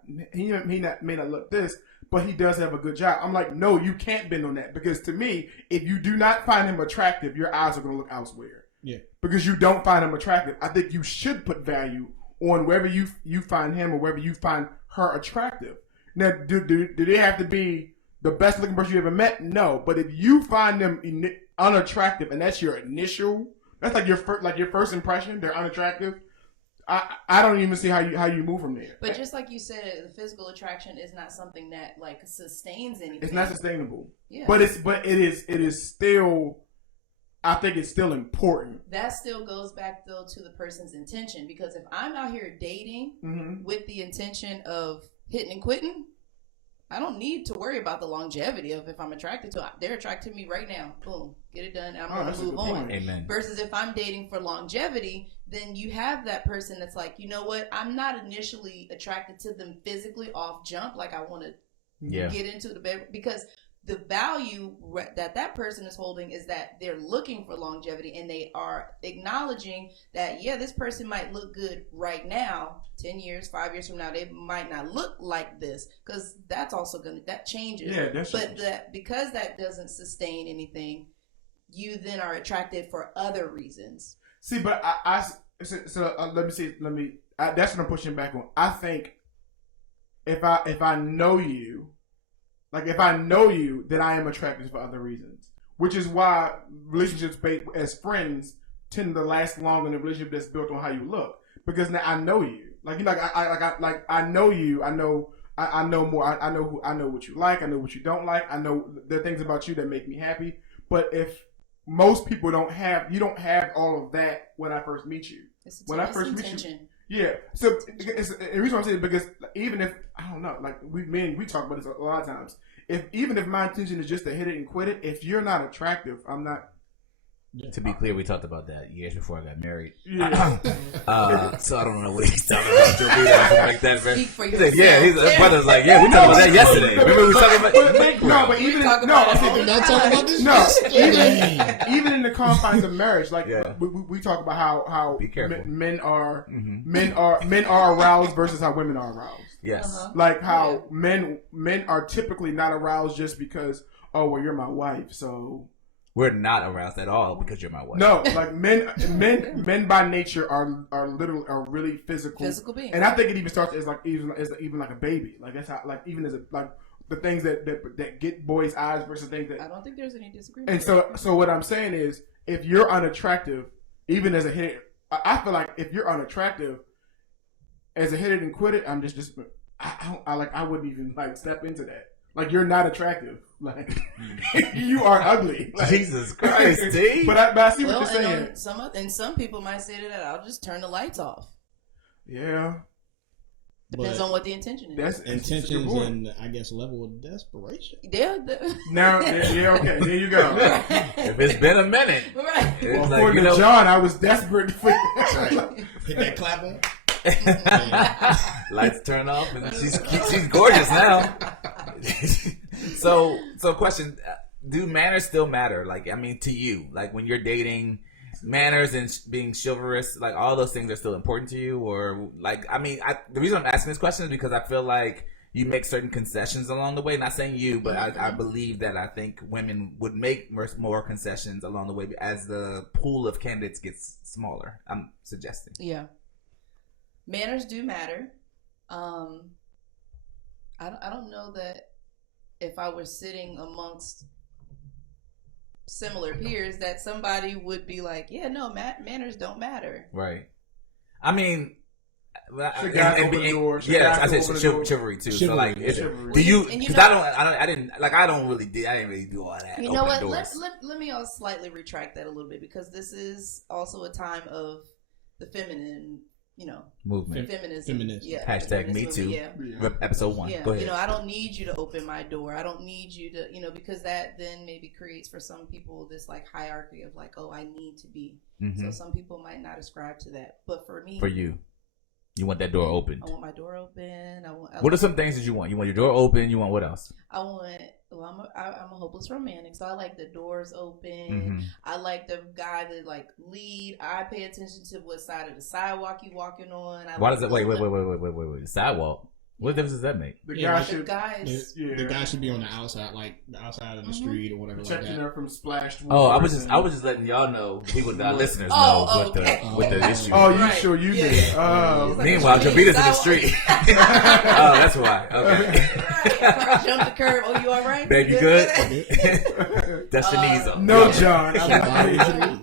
look this, but he does have a good job. I'm like, no, you can't bend on that because to me, if you do not find him attractive, your eyes are going to look elsewhere. Yeah. Because you don't find him attractive. I think you should put value on wherever you find him or wherever you find her attractive. Now, do they have to be the best looking person you ever met? No. But if you find them unattractive and that's your initial, that's like your first impression, they're unattractive. I don't even see how you move from there. But just like you said, the physical attraction is not something that like sustains anything. It's not sustainable. Yeah. But it is still. I think it's still important. That still goes back though to the person's intention because if I'm out here dating with the intention of hitting and quitting, I don't need to worry about the longevity of if I'm attracted to it. They're attracted to me right now. Boom, get it done. I'm going to move on. Amen. Versus if I'm dating for longevity, then you have that person that's like, you know what? I'm not initially attracted to them physically off jump. Like I want to get into the bed because the value that person is holding is that they're looking for longevity and they are acknowledging that, yeah, this person might look good right now, 10 years, 5 years from now, they might not look like this because that's also that changes. Yeah, that's but because that doesn't sustain anything, you then are attracted for other reasons. See, but let me that's what I'm pushing back on. I think if I know you, like if I know you, then I am attracted for other reasons. Which is why relationships as friends tend to last longer than a relationship that's built on how you look. Because now I know you. I know you. I know more. I know what you like. I know what you don't like. I know there are things about you that make me happy. But if most people you don't have all of that when I first meet you. When I first meet you. Yeah. So the reason I'm saying is because even if I don't know, like we talk about this a lot of times. Even if my intention is just to hit it and quit it, if you're not attractive, I'm not. To be clear, we talked about that years before I got married. Yeah. So I don't know what he's talking about. Joe Biden, something like that. Speak for He's like, yeah, yourself. his brother's like, yeah, we talked about that yesterday. Remember we were talking about But even talk no, about it okay, all We're the not time. talking about this. No, shit. even in the confines of marriage, like Yeah. we talk about how Be careful. men are Mhm. men are aroused versus how women are aroused. Yes. Like how men are typically not aroused just because you're my wife. So We're not aroused at all because you're my wife. no, like men by nature are really physical beings. and I think it even starts as even like a baby. Like that's how even as the things that get boys' eyes versus things that I don't think there's any disagreement. And so what I'm saying is, if you're unattractive, even as a hit, I feel like if you're unattractive, as a hit it and quit it, I'm just I wouldn't even like step into that. Like you're not attractive. Like you are ugly. Like, Jesus Christ, D. but I see what well, you're saying. and some people might say to that, I'll just turn the lights off. Yeah, Depends But on what the intention is. that's intentions that's a good point. and I guess level of desperation. Yeah. Now, yeah, okay, there you go. If it's been a minute, Right. it's Well, like, according you know, to John, I was desperate for. Hit that clap on. lights turn off and she's gorgeous now. So question, do manners still matter? Like, I mean, to you, like when you're dating, manners and being chivalrous, like all those things are still important to you? Or like, I mean, the reason I'm asking this question is because I feel like you make certain concessions along the way. Not saying you, but I believe that I think women would make more concessions along the way as the pool of candidates gets smaller. I'm suggesting. Yeah. Manners do matter. I don't know that if I were sitting amongst similar peers that somebody would be like, yeah, no, manners don't matter. Right. I mean, Should guys open the door? Should yeah, I guys said open the door? chivalry too. So Chivalry, like, yeah. do you? And you Because know- I didn't really do all that. You know open what? doors. Let me slightly retract that a little bit because this is also a time of the feminine, Movement. feminism. Feminism. Yeah. Hashtag the me feminism, too. Yeah. Episode 1. Yeah, Go ahead. I don't need you to open my door. I don't need you to, because that then maybe creates for some people this like hierarchy of like, oh, I need to be. Mhm. So some people might not ascribe to that. But for me, For you want that door opened. I want my door open. What are some things that you want? You want your door open. You want what else? I'm a hopeless romantic, so I like the doors open. Mhm. I like the guy that like lead. I pay attention to what side of the sidewalk you walking on. Why does it? Wait. The sidewalk. What difference does that make? The Yeah, guy like should guys. The guy should be on the outside, like the outside of the street or whatever like protecting that. her from splashed. Oh, I waters was just letting y'all know, people, our listeners know Oh, what okay. the issue. Oh, you Right. sure you Yeah, did? yeah. Oh, It's like Meanwhile, a street Javita's in the sidewalk. street. Oh, that's why. Okay. Right. Jump the curb. Oh, you all right? Babe, you good? Dust your knees up. no, John. Yeah.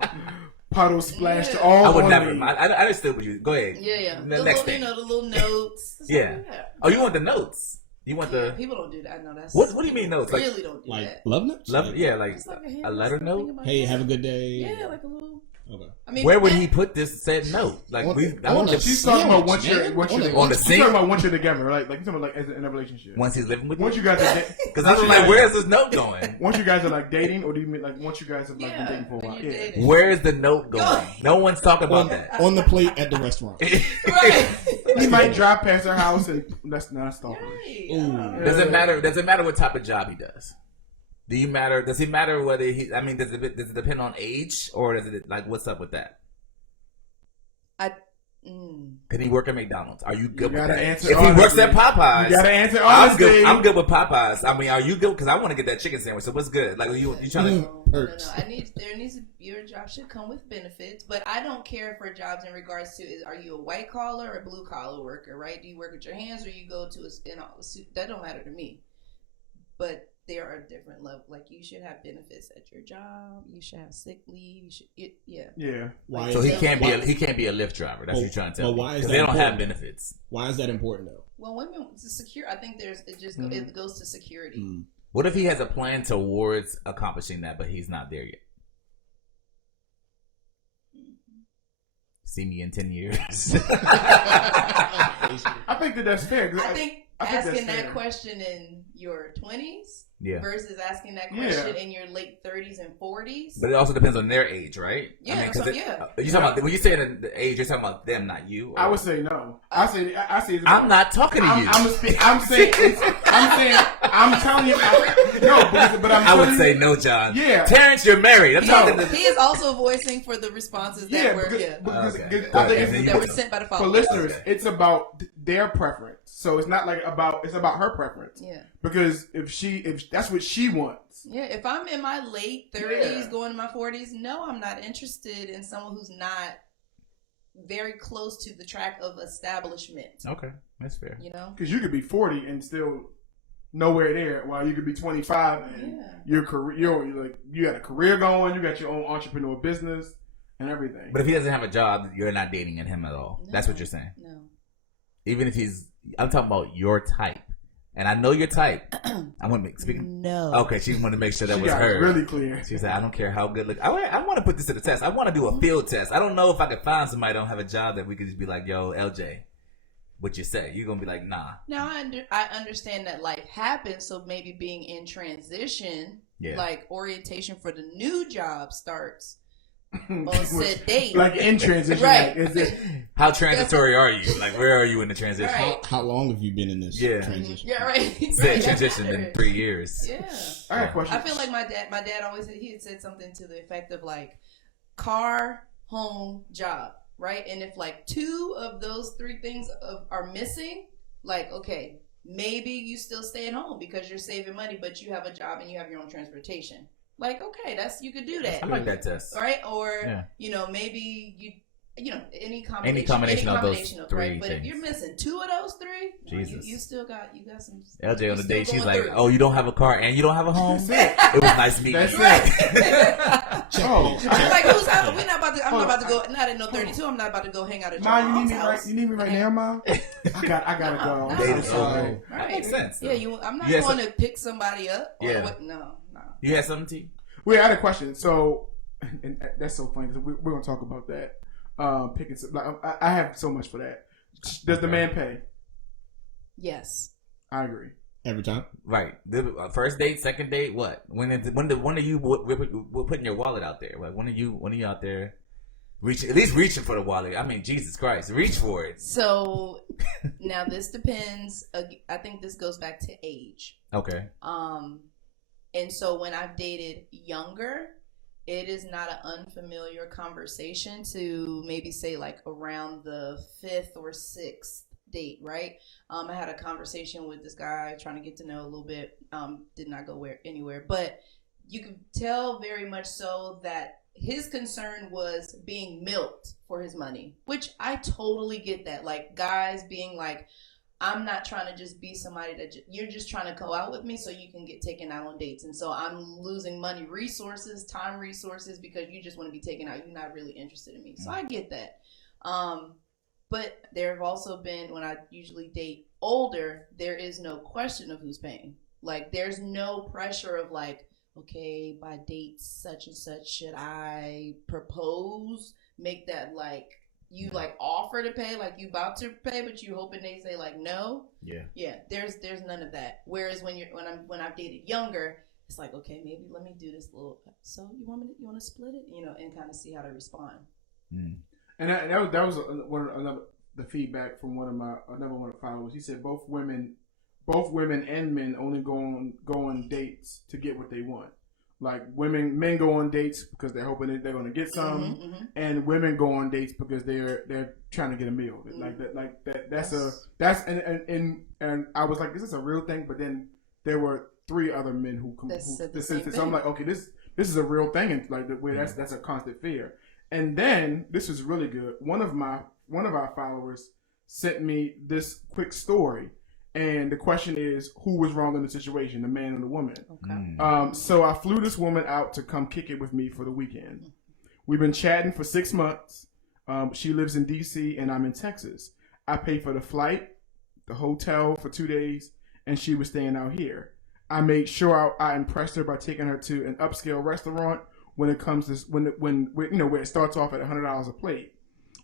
Puddle splashed Yeah. all I would on never. me. I understood what you. Go ahead. Yeah. The The next little, thing. the little notes. Yeah. Oh, you want the notes? You want the People don't do that. I know that's. what? What do you mean notes? Like Really don't do Like that. love notes? love? Yeah, like Just like a letter handwritten note. thing about Hey, it. have a good day. Yeah, like a little. Okay. I mean, Where would that- he put this said note? Like On- we. I on want the- to. She's talking about once Yeah, you're man. once On you're the- on the she's sink? talking about once you're together, right? Like you're talking about like as in a relationship. Once he's living with Once you. you guys are Because I was like, where's this note going? once you guys are like dating, or do you mean like once you guys have like been Yeah, dating for a when while? you're Yeah. dating. Where is the note going? No one's talking about that. On the plate at the restaurant. Right. He might drive past her house and that's not stalking. Right. Ooh. Does it matter? Does it matter what type of job he does? Do you matter? Does it matter whether he? I mean, does it depend on age, or does it like what's up with that? Can he work at McDonald's? Are you good with gotta that? answer If he works honestly. at Popeyes, You gotta answer I'm honestly. good. I'm good with Popeyes. I mean, are you good? Because I want to get that chicken sandwich. So what's good? Like you trying to? No. Perks. There needs to your job should come with benefits, but I don't care for jobs in regards to are you a white collar or blue collar worker, right? Do you work with your hands or you go to a suit? That don't matter to me. But there are different levels. Like you should have benefits at your job. You should have sick leave. You should, Yeah. Why So is he that- can't be why- he can't be a Lyft driver. That's what you're trying to tell but me. why is 'Cause that they don't have important? benefits. Why is that important though? Well, women to secure. I think it goes to security. Mm. What if he has a plan towards accomplishing that, but he's not there yet? See me in 10 years. I think that's fair. 'cause I think I think asking that's that fair. question in your 20s Yeah. versus asking that question in your late 30s and 40s. But it also depends on their age, right? Yeah, I mean, yeah. You talking about when you say the age, you're talking about them, not you. Or? I would say no. I say. I'm not talking to you. I'm saying. I'm telling you. No, but I'm. I would say no, John. Yeah, Terrence, you're married. I'm talking to. He is also voicing for the responses that were that were sent by the for listeners. It's about their preference, so it's not like it's about her preference. Yeah. Because if that's what she wants. Yeah, if I'm in my late 30s, going to my 40s, no, I'm not interested in someone who's not very close to the track of establishment. Okay, that's fair. You know, because you could be 40 and still nowhere there, while you could be 25 and your career, you got a career going, you got your own entrepreneur business and everything. But if he doesn't have a job, you're not dating him at all. No, that's what you're saying. No. Even if I'm talking about your type. And I know your type. I want to speak. No. Okay, she wanted to make sure that was her. Really clear. She said, "I don't care how good look. I want to put this to the test. I want to do a field test. I don't know if I could find somebody that don't have a job that we could just be like, yo, LJ, what you say? You're gonna be like, nah." Now I understand that life happens, so maybe being in transition, like orientation for the new job starts on said date, like in transition, right? Like, is it? How transitory are you? Like, where are you in the transition? Right. How long have you been in this transition? Yeah, right. Said transition in 3 years. Yeah. I got a question. I feel like my dad always said, he had said something to the effect of like car, home, job, right? And if like 2 of those 3 things are missing, like, okay, maybe you still stay at home because you're saving money, but you have a job and you have your own transportation. Like, okay, you could do that. I like that test. All right? Or, maybe any combination. Any combination of those 3 right? But things. if you're missing 2 of those 3, Jesus. you still got some. LJ on the date, she's like, through. "Oh, you don't have a car and you don't have a home? It was nice meeting you." I'm like, who's out? We're not about to. I'm not about to go. Not at no 32. I'm not about to go hang out at your mom's house. You need me right now, Mom? I gotta go. Date is over. Right. That makes sense. Yeah, I'm not going to pick somebody up. No. You had something, T? Wait, I had a question. So, and that's so funny because we're gonna talk about that. Picking like I have so much for that. Does the man pay? Yes, I agree. Every time, right? The first date, second date, what? When are you putting your wallet out there? Like when are you out there? At least reaching for the wallet. I mean, Jesus Christ, reach for it. So now this depends. I think this goes back to age. Okay. And so when I've dated younger, it is not an unfamiliar conversation to maybe say like around the 5th or 6th date, right? I had a conversation with this guy trying to get to know a little bit. Did not go anywhere, but you could tell very much so that his concern was being milked for his money, which I totally get that. Like guys being like, I'm not trying to just be somebody that you're just trying to go out with me so you can get taken out on dates. And so I'm losing money, resources, time resources because you just want to be taken out. You're not really interested in me. So I get that. But there have also been, when I usually date older, there is no question of who's paying. Like there's no pressure of like, okay, by date such and such, should I propose? Make that like, you like offer to pay, like you about to pay, but you hoping they say like no. Yeah. There's none of that. Whereas when I've dated younger, it's like, okay, maybe let me do this little. So you want to split it, and kind of see how they respond. And that was the feedback from another one of the followers. He said both women and men only go on dates to get what they want. Like men go on dates because they're hoping that they're going to get some, and women go on dates because they're trying to get a meal. And I was like, is this a real thing? But then there were 3 other men who said so I'm like, okay, this is a real thing, and like the way that's a constant fear. And then this is really good. One of our followers sent me this quick story. And the question is, who was wrong in the situation, the man or the woman? Okay. So I flew this woman out to come kick it with me for the weekend. We've been chatting for 6 months. She lives in D.C. and I'm in Texas. I paid for the flight, the hotel for 2 days, and she was staying out here. I made sure I impressed her by taking her to an upscale restaurant when it comes to where it starts off at $100 a plate.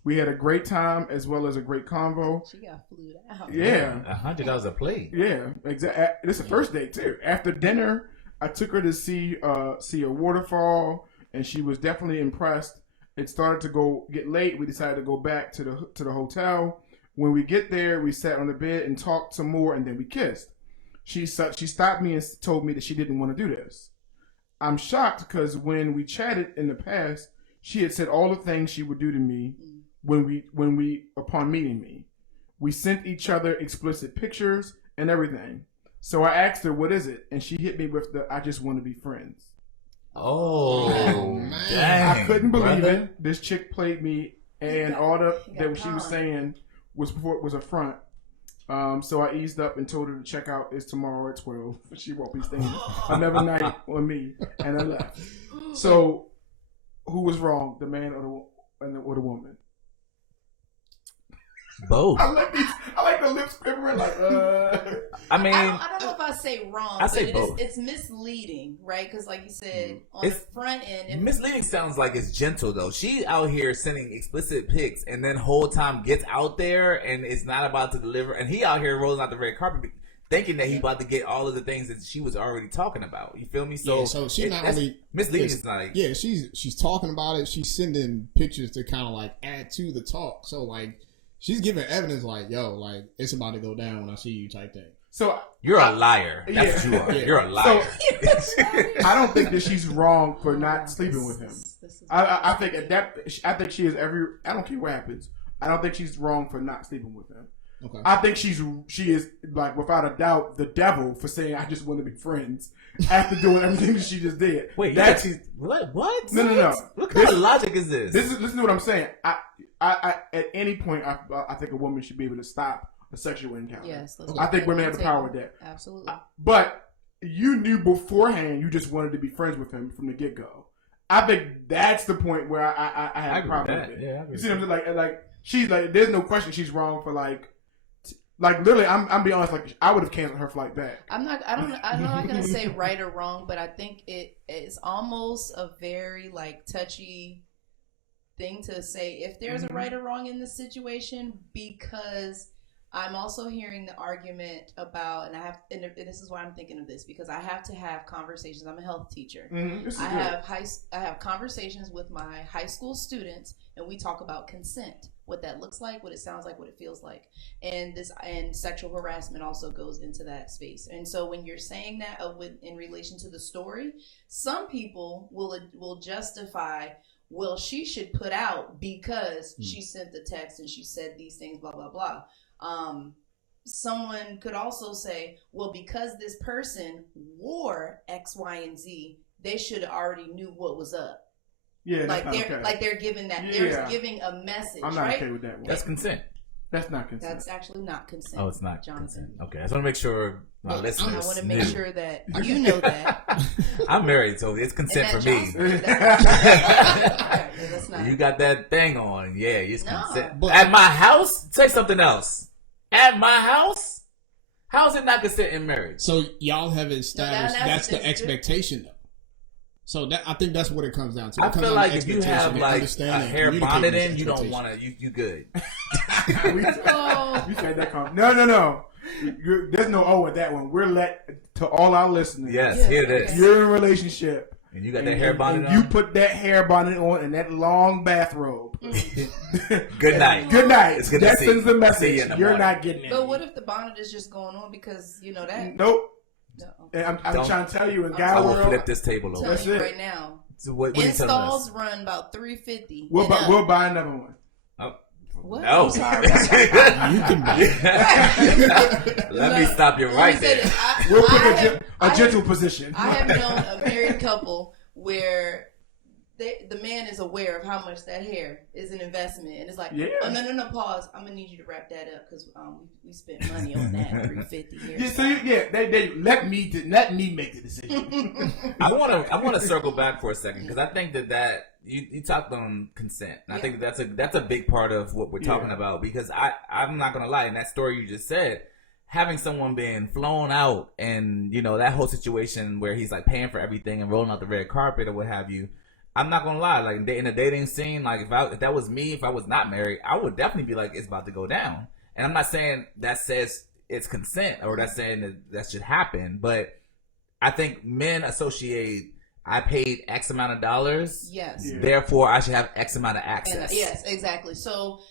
We had a great time as well as a great convo. She got flued out. Yeah. $100 a plate. Yeah, exactly. This is the first date too. After dinner, I took her to see a waterfall, and she was definitely impressed. It started to get late. We decided to go back to the hotel. When we get there, we sat on the bed and talked some more, and then we kissed. She stopped me and told me that she didn't want to do this. I'm shocked because when we chatted in the past, she had said all the things she would do to me upon meeting me. We sent each other explicit pictures and everything. So I asked her, what is it? And she hit me with I just want to be friends. Oh, man. dang. I couldn't believe brother. it. This chick played me, and all that she was saying was a front. So I eased up and told her to check out. It's tomorrow at 12. She won't be staying another night on me, and I left. So who was wrong, the man or the woman? Both. I like the lips quivering. I mean, I don't know if I say wrong, I say but both. it's misleading, right? Because like you said, on It's the front end, misleading sounds like it's gentle though. She out here sending explicit pics, and then whole time gets out there and it's not about to deliver, and he out here rolling out the red carpet, thinking that he about to get all of the things that she was already talking about. You feel me? So, so she not only misleading. Is not like, yeah, she's talking about it. She's sending pictures to kind of like add to the talk. So like she's giving evidence like, yo, like it's about to go down when I see you type thing. So you're a liar. That's what you are. Yeah. You're a liar. So, I don't think that she's wrong for not sleeping with him. I think she is I don't care what happens. I don't think she's wrong for not sleeping with him. Okay. I think she is like without a doubt the devil for saying I just want to be friends after doing everything that she just did. Wait, that's what? No. What kind of logic is this? Listen to what I'm saying. I at any point I think a woman should be able to stop a sexual encounter. yes, I think women have the power with that. Absolutely. But you knew beforehand you just wanted to be friends with him from the get go. I think that's the point where I had a problem with it. Yeah, I agree you see what I'm saying? Like she's like, there's no question she's wrong for like literally. I'm being honest. Like I would have canceled her flight back. I'm not gonna say right or wrong, but I think it's almost a very like touchy thing to say if there's a right or wrong in this situation, because I'm also hearing the argument about, and this is why I'm thinking of this, because I have to have conversations. I'm a health teacher. I have conversations with my high school students, and we talk about consent, what that looks like, what it sounds like, what it feels like, and sexual harassment also goes into that space. And so when you're saying that in relation to the story, some people will justify, well, she should put out because she sent the text and she said these things, blah blah blah. Someone could also say, well, because this person wore X, Y, and Z, they should have already knew what was up. Yeah, like they're giving that. Yeah. They're giving a message. I'm not right? okay with that one. That's consent. That's not consent. That's actually not consent. Oh, it's not Jonathan. Okay, I just want to make sure my listeners. I want to make knew. sure that you know that. I'm married, so it's consent for me. That's not. You got that thing on, yeah. It's consent. But- At my house, say something else. At my house, how is it not consent in marriage? So y'all have established that's the good. expectation though. So I think that's what it comes down to. It I comes feel down to like if you have expectation and like a understanding, hair communicating bonnet this in, you don't expectation. want to. You good. We said that. No. There's no O with that one. We're to all our listeners. Yes, hear this. You're in a relationship. And you got that hair bonnet and on. you put that hair bonnet on and that long bathrobe. Good night. Good night. It's good to That see sends the you. See you message. in the You're morning. not getting it. But what if the bonnet is just going on because you know that? Nope. No. And I'm Don't- trying to tell you, in I guy I will world, flip this table I'm over. That's telling you it. right now. So what are you telling us? Installs run about $350. we'll buy another one. What? No. I'm sorry. You can buy it. Let me stop you right there. We'll pick a gentle position. I have known a married couple where the man is aware of how much that hair is an investment, and it's like, Yeah. oh no, pause. I'm gonna need you to wrap that up because we spent money on that $350 here. Yeah, so they let me make the decision. I want to circle back for a second because I think that you talked on consent, and I think that's a big part of what we're talking about. Because I'm not gonna lie, in that story you just said, having someone being flown out and that whole situation where he's like paying for everything and rolling out the red carpet or what have you, I'm not gonna lie, like in the dating scene, like if that was me, if I was not married, I would definitely be like, it's about to go down. And I'm not saying that says it's consent or that's saying that should happen, but I think men associate I paid X amount of dollars. Yes. Yeah. Therefore, I should have X amount of access. And, yes, exactly. So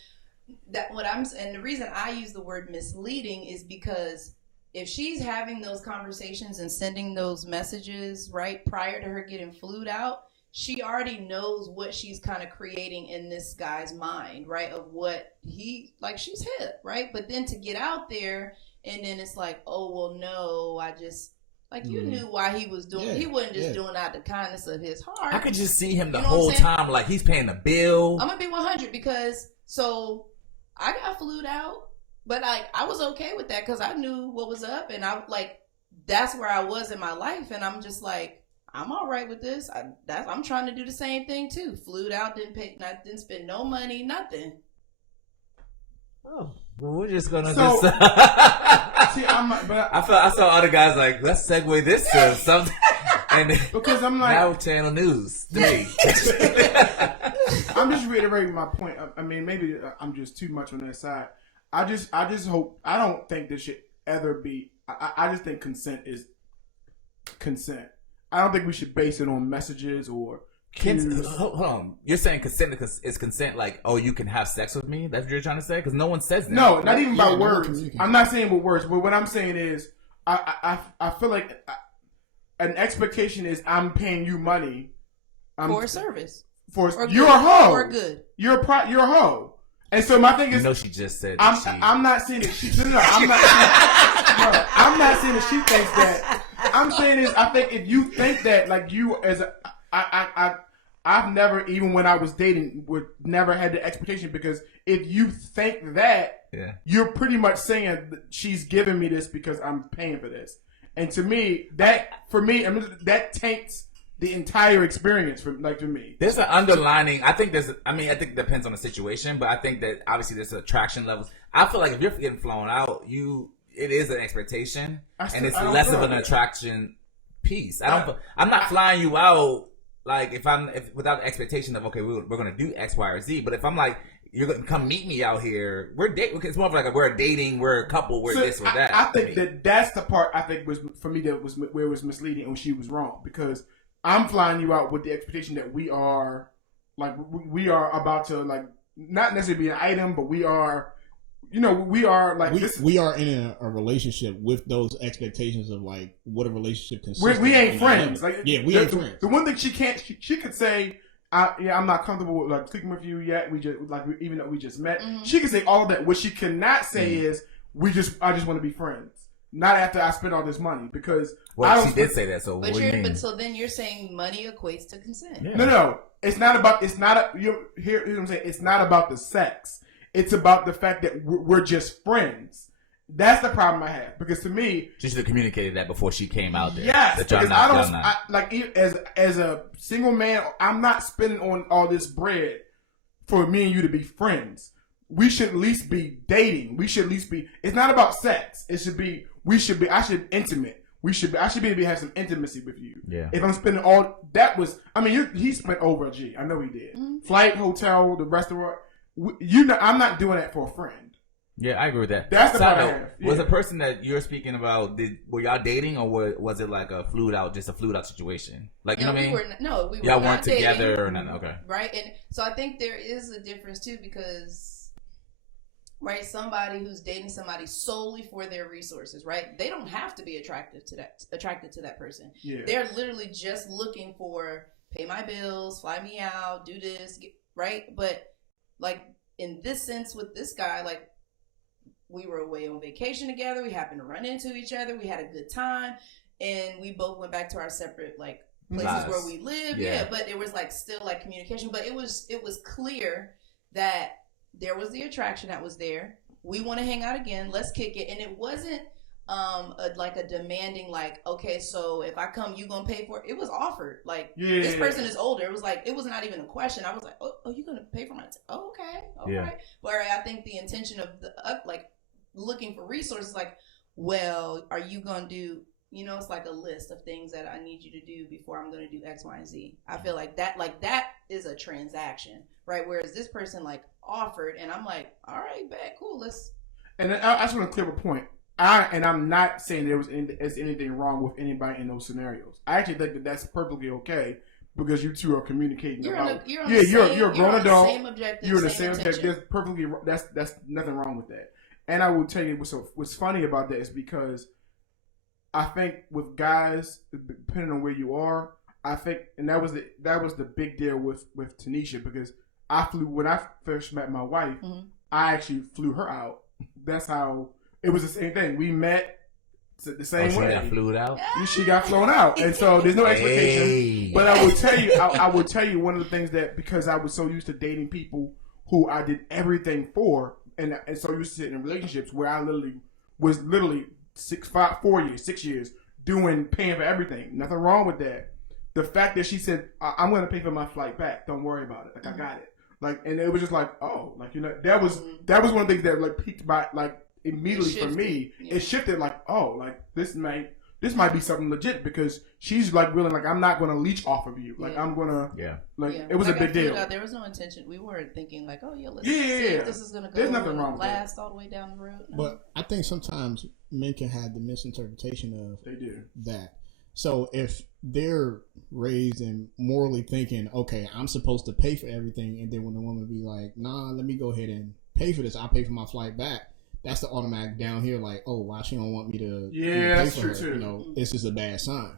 and the reason I use the word misleading is because if she's having those conversations and sending those messages right prior to her getting flued out, she already knows what she's kind of creating in this guy's mind, right? Of what she's hip, right? But then to get out there and then it's like, oh, well, no, I just, like, you knew why he was doing, he wasn't just doing out the kindness of his heart. I could just see him the whole time, like he's paying the bill. I'm going to be 100 because, so I got flued out, but like, I was okay with that because I knew what was up and that's where I was in my life. And I'm just like, I'm all right with this. I'm trying to do the same thing too. Flued out, didn't spend no money, nothing. Oh, well, we're just gonna See, I saw other guys like, let's segue this to something, and because I'm like now Channel News 3. I'm just reiterating my point. I mean, maybe I'm just too much on that side. I just hope I don't think this should ever be. I just think consent is consent. I don't think we should base it on messages or cues. Hold on. You're saying consent is consent like, oh, you can have sex with me? That's what you're trying to say? Because no one says that. No, not even by words. I'm not saying with words, but what I'm saying is I feel like an expectation is I'm paying you money. For a service. You're a hoe. Or good. You're a hoe. And so my thing is, she just said I'm not saying that she. No, I'm not saying that she thinks that. I'm saying is, I think if you think that, like you I've never, even when I was dating, never had the expectation, because if you think that, you're pretty much saying she's giving me this because I'm paying for this. And to me, that taints the entire experience to me. There's an underlining. I think it depends on the situation, but I think that obviously there's attraction levels. I feel like if you're getting flown out, it is an expectation, and it's less of an attraction piece. I'm not flying you out like if without the expectation of, okay, we're gonna do X, Y, or Z. But if I'm like, you're gonna come meet me out here, we're dating. It's more of like we're dating, we're a couple, we're this or that. I think that's the part I think was for me that was where it was misleading and she was wrong, because I'm flying you out with the expectation that we are about to, like, not necessarily be an item, but we are. We are like we are in a relationship with those expectations of like what a relationship consists. We ain't friends. we ain't friends. The one thing she could say, I'm not comfortable with like sleeping with you yet. We just even though we just met, she can say all of that. What she cannot say is I just want to be friends. Not after I spent all this money, because she did say that. So but so then you're saying money equates to consent. Yeah. No. It's not about. It's not. Here's what I'm saying. It's not about the sex. It's about the fact that we're just friends. That's the problem I have, because to me, she should have communicated that before she came out there. Yes, because as a single man, I'm not spending on all this bread for me and you to be friends. We should at least be dating. We should at least be. It's not about sex. It should be. I should be intimate. I should be able to have some intimacy with you. Yeah. If I'm spending all that was, he spent over a G. I know he did. Flight, hotel, the restaurant. I'm not doing that for a friend. Yeah, I agree with that. That's the part I have. Yeah. Was the person that you're speaking about, were y'all dating, or was it like a flued out situation? Like, you know what I mean? We were y'all not weren't dating, together or nothing. Okay. Right? And so I think there is a difference too, because, right, somebody who's dating somebody solely for their resources, right? They don't have to be attracted to that person. Yeah. They're literally just looking for, pay my bills, fly me out, do this, right? But like in this sense with this guy, like, we were away on vacation together. We happened to run into each other. We had a good time, and we both went back to our separate like places where we lived. Yeah, but it was like still like communication. But it was clear that there was the attraction that was there. We want to hang out again. Let's kick it. And it wasn't a demanding, like, okay, so if I come, you gonna pay for it. It was offered. Like, this person is older. It was like, it was not even a question. I was like, oh, you gonna pay for my oh, okay, all right. But I think the intention of the like looking for resources, like, well, are you gonna do, it's like a list of things that I need you to do before I'm going to do X, Y, and Z. I feel like that is a transaction, right? Whereas this person like offered, and I'm like, all right, bet, cool, let's. And I just want to clear up a point. I'm not saying there's anything wrong with anybody in those scenarios. I actually think that that's perfectly okay because you two are communicating You're about. you're a grown adult. Same objective, you're in the same objective. There's perfectly that's nothing wrong with that. And I will tell you what's funny about that is because I think with guys, depending on where you are, I think, and that was the big deal with Tanisha because when I first met my wife, I actually flew her out. That's how it was the same thing. We met the same way. She got flew out. She got flown out, and so there's no expectation. Hey. But I will tell you, I will tell you one of the things that because I was so used to dating people who I did everything for, and so used to sitting in relationships where I was 6 years paying for everything. Nothing wrong with that. The fact that she said, "I'm going to pay for my flight back. Don't worry about it. Like I got it." Like, and it was just like, oh, like that was one of the things that like piqued by like immediately for me. Yeah. It shifted like, oh, like this might be something legit because she's like really like I'm not going to leech off of you. Like I'm gonna it was like a big deal. There was no intention. We weren't thinking like, oh yeah, let's see if this is going to go. There's nothing wrong with last all the way down the road. No. But I think sometimes men can have the misinterpretation of they do that. So if they're raised and morally thinking, okay, I'm supposed to pay for everything, and then when the woman be like, nah, let me go ahead and pay for this, I'll pay for my flight back. That's the automatic down here, like, oh, why she don't want me to pay that's for true her? too. This is a bad sign.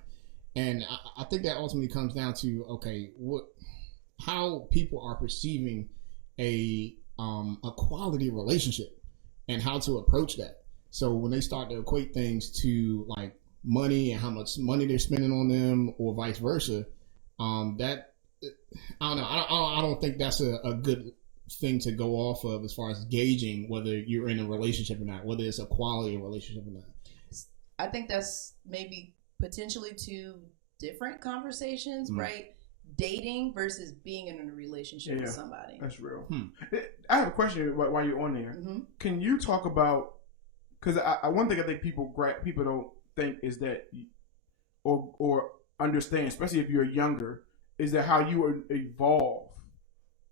And I think that ultimately comes down to, okay, how people are perceiving a quality relationship and how to approach that. So when they start to equate things to like money and how much money they're spending on them or vice versa, that I don't know. I don't think that's a good thing to go off of as far as gauging whether you're in a relationship or not, whether it's a quality relationship or not. I think that's maybe potentially two different conversations, right? Dating versus being in a relationship with somebody. That's real. I have a question while you're on there. Can you talk about, because one thing I think people don't think is that, or understand, especially if you're younger, is that how you evolve,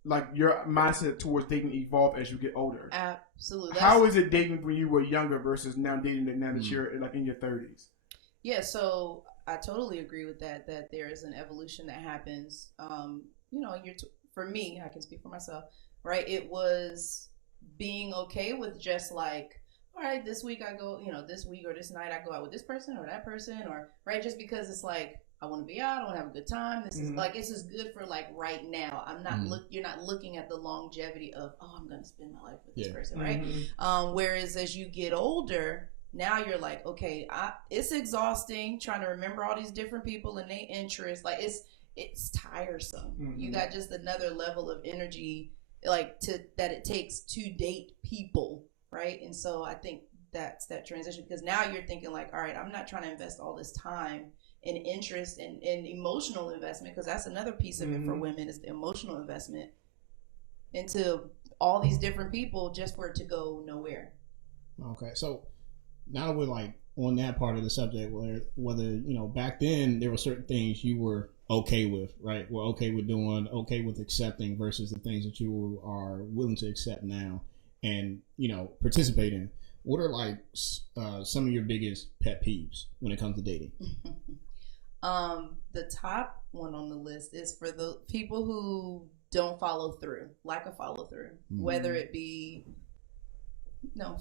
like your mindset towards dating evolve as you get older. Absolutely. How is it dating when you were younger versus now dating now that you're like in your 30s? Yeah, so I totally agree with that. That there is an evolution that happens. For me, I can speak for myself, right? It was being okay with just like, all right, this week I go, this week or this night I go out with this person or that person, or right, just because it's like I want to be out, I want to have a good time. This is like this is good for like right now. I'm not you're not looking at the longevity of I'm going to spend my life with this person, right? Whereas as you get older, now you're like, okay, it's exhausting trying to remember all these different people and their interests. Like it's tiresome. You got just another level of energy like that it takes to date people. Right. And so I think that's that transition because now you're thinking like, all right, I'm not trying to invest all this time and interest and emotional investment because that's another piece of it for women is the emotional investment into all these different people just for it to go nowhere. Okay. So now we're like on that part of the subject whether, back then there were certain things you were okay with, right? We're okay with doing, okay with accepting versus the things that you are willing to accept now. And participate in. What are like some of your biggest pet peeves when it comes to dating? The top one on the list is for the people who don't follow through, lack of follow through, whether it be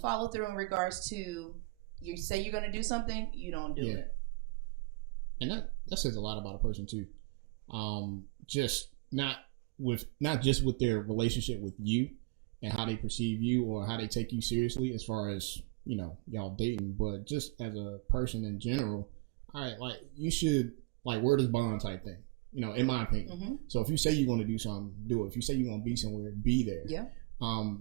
follow through in regards to you say you're going to do something, you don't do it. And that says a lot about a person too. Just not just with their relationship with you and how they perceive you or how they take you seriously as far as, y'all dating, but just as a person in general, all right, like you should, like word is bond type thing, in my opinion. So if you say you're going to do something, do it. If you say you're going to be somewhere, be there. Yeah.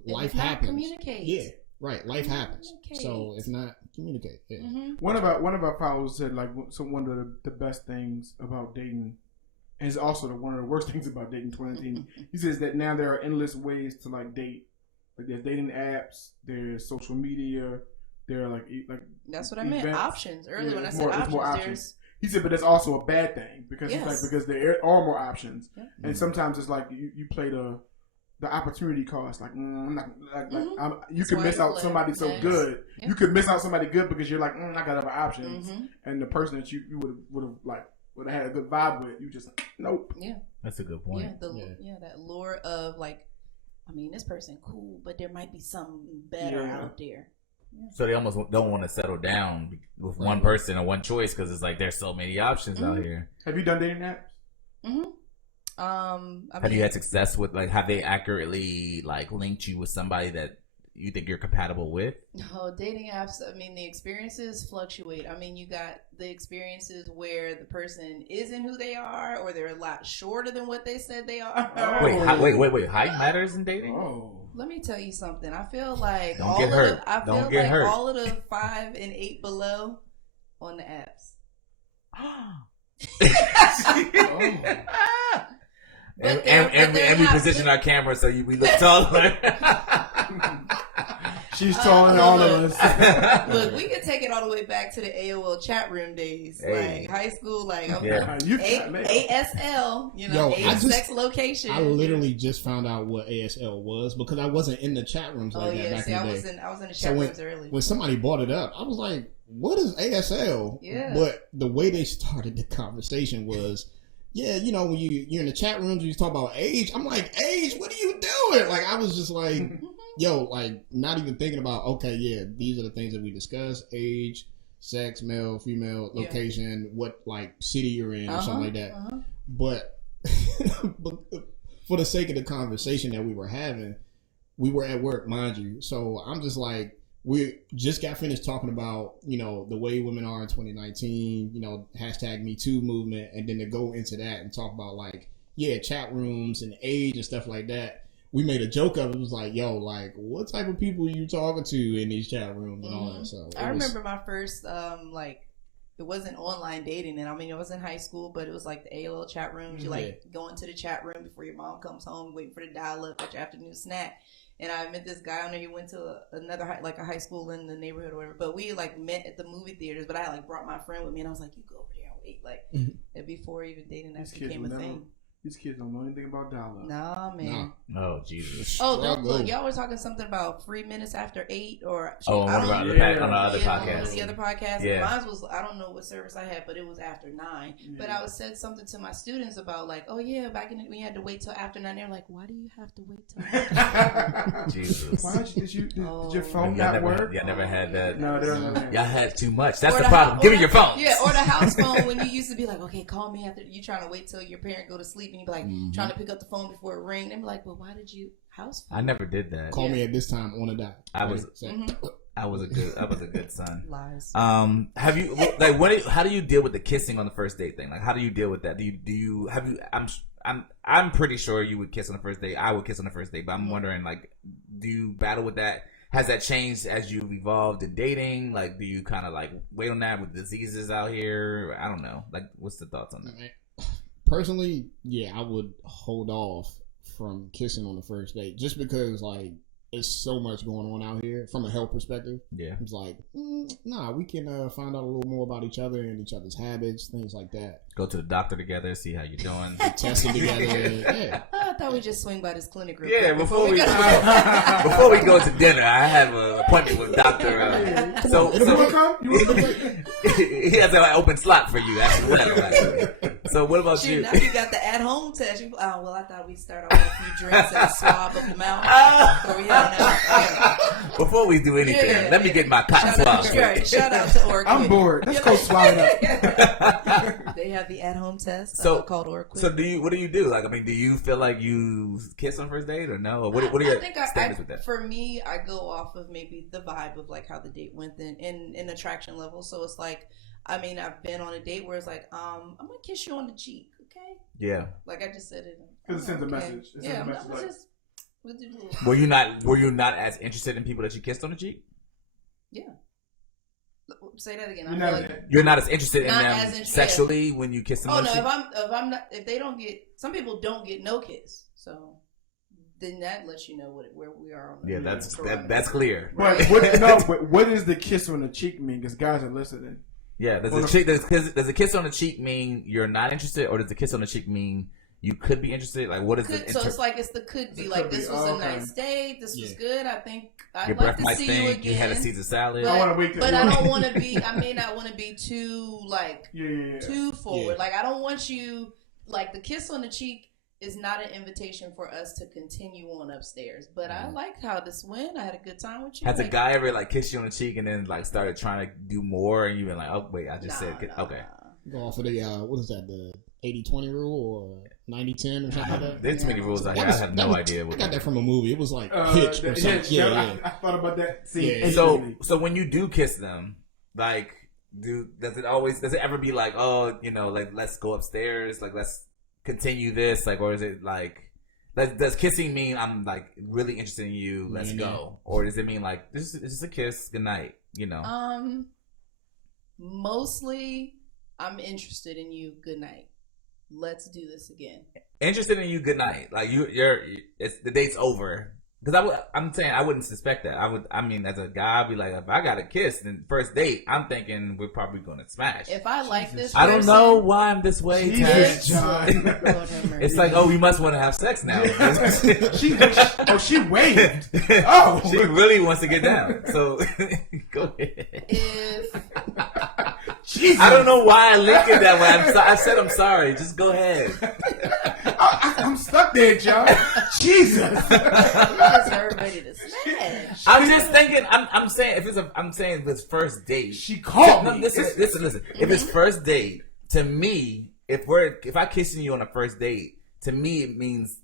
Life happens. Communicate. Yeah. Right. Life happens. So if not, communicate. Yeah. One of our followers said like one of the best things about dating, and it's also one of the worst things about dating 2019. He says that now there are endless ways to like date. Like there's dating apps, there's social media, there are like That's what I meant. events. Options. Earlier when I it's said more options, there's He said, but that's also a bad thing because he's Yes. like, because there are more options, Yeah. and sometimes it's like you play the opportunity cost. Like, I'm not, you can Swipe miss out left, somebody so next. good. Yeah. You could miss out somebody good because you're like, I got other options, Mhm. and the person that you would have had a good vibe with, you just nope. Yeah. That's a good point. Yeah, that lure of like, I mean, this person cool, but there might be something better Yeah. out there. So they almost don't want to settle down with one person or one choice because it's like there's so many options out here. Have you done dating apps? Have you had success with have they accurately linked you with somebody that you think you're compatible with? Oh, dating apps. I mean, the experiences fluctuate. I mean, you got the experiences where the person isn't who they are, or they're a lot shorter than what they said they are. Oh. Wait. Height matters in dating? Oh. Let me tell you something. I feel like Don't get hurt. all of the 5 and 8 below on the apps. And we position our camera so we look taller. She's taller than all of us. Look, we can take it all the way back to the AOL chat room days, Hey. like high school, like You got me. ASL, age, sex, location. I literally just found out what ASL was because I wasn't in the chat rooms like that back in the day. I was in the chat rooms early. When somebody brought it up, I was like, "What is ASL?" Yeah. But the way they started the conversation was, yeah, when you're in the chat rooms, you talk about age. I'm like, age? What are you doing? Like, I was just like, yo, like, not even thinking about, okay, yeah, these are the things that we discuss: age, sex, male, female, location, what city you're in, or something like that. But for the sake of the conversation that we were having, we were at work, mind you. So I'm just like, we just got finished talking about, the way women are in 2019, hashtag Me Too movement. And then to go into that and talk about chat rooms and age and stuff like that. We made a joke of it. It was like, yo, what type of people are you talking to in these chat rooms and all that? So I remember my first, it wasn't online dating. And I mean, it was in high school, but it was like the AOL chat rooms. You go into the chat room before your mom comes home, waiting for the dial up at your afternoon snack. And I met this guy on there. He went to another a high school in the neighborhood or whatever. But we met at the movie theaters. But I brought my friend with me, and I was like, "You go over there and wait." And before even dating actually became a thing. These kids don't know anything about dial-up. Nah, man. Oh, Jesus. Oh, look, y'all were talking something about 3 minutes after 8 or... on the other podcast. The other podcast. Yeah. Mine was, I don't know what service I had, but it was after 9. Yeah. But I said something to my students about back in when you had to wait till after 9. They're like, why do you have to wait till after 9? Jesus. Why did your phone not work? Y'all never had that. No, y'all had too much. That's the problem. Give me your phone. Yeah, or the house phone when you used to be like, okay, call me after you trying to wait till your parent go to sleep. And you'd be like, trying to pick up the phone before it rang. They'd be like, well, why did you house phone? I never did that. Call me at this time on a dot. I was a good son. Lies. Have you how do you deal with the kissing on the first date thing? How do you deal with that? I'm pretty sure you would kiss on the first date. I would kiss on the first date, but I'm wondering do you battle with that? Has that changed as you've evolved in dating? Do you kind of wait on that with diseases out here? I don't know. What's the thoughts on that? Personally, yeah, I would hold off from kissing on the first date just because it's so much going on out here from a health perspective. Yeah, it's we can find out a little more about each other and each other's habits, things like that. Go to the doctor together, see how you're doing. Testing together. Yeah. I thought we just swing by this clinic real quick. Before we go to dinner, I have an appointment with Doctor. He has an open slot for you. So what about you? Now you got the at-home test. I thought we'd start off with a few drinks and a swab of the mouth. Before we do anything, let me get my cotton swab. Shout out to Orchid. I'm bored. Let's go swab it up. They have the at-home test called Orchid. So what do you do? Do you feel like you kiss on first date or no? What are your statements with that? For me, I go off of maybe the vibe of how the date went in attraction level. So it's I've been on a date where it's I'm gonna kiss you on the cheek, okay? Yeah. I just said it. Because it sends a message. Were you not as interested in people that you kissed on the cheek? Yeah. Say that again. You're not as interested in them sexually when you kiss them. Oh no, if I'm not, if they don't get, some people don't get no kiss, so then that lets you know where we are on the Yeah, that's clear. But what does the kiss on the cheek mean? Because guys are listening. Yeah, does a kiss on the cheek mean you're not interested, or does the kiss on the cheek mean you could be interested? Like, what is it? So it's like the could be. Like, this was a nice date. This was good. I think I'd like to see you again. You had a Caesar salad. But I don't want to be. I may not want to be too too forward. Like, I don't want you. Like, the kiss on the cheek is not an invitation for us to continue on upstairs. But I like how this went. I had a good time with you. Has a guy ever like kissed you on the cheek and then like started trying to do more, and you've been like, oh wait, I just said okay. Go off of the what is that, the 80-20 rule or 90-10 or something like that? There's too many rules out here. I have no idea. I got that from a movie. It was like Hitch or something. Yeah. I thought about that. So when you do kiss them, like, does it ever be like, oh, like, let's go upstairs, like, let's continue this, like, or is it like, does kissing mean I'm like really interested in you, let's go, or does it mean like this is a kiss, good night, Mostly I'm interested in you, good night, let's do this again. Interested in you, good night, like it's the date's over. Because I'm saying I wouldn't suspect that. As a guy, I'd be like, if I got a kiss, then first date, I'm thinking we're probably going to smash. If I like this person, I don't know why I'm this way, Terrence. It's like, oh, we must want to have sex now. she waved. Oh, she really wants to get down. So go ahead. I don't know why I linked it that way. I said I'm sorry. Just go ahead. I'm stuck there, John. Jesus. Everybody to smash. I'm just thinking. I'm saying if it's first date. She called me. Listen. If it's first date, to me, if I kissing you on a first date, to me it means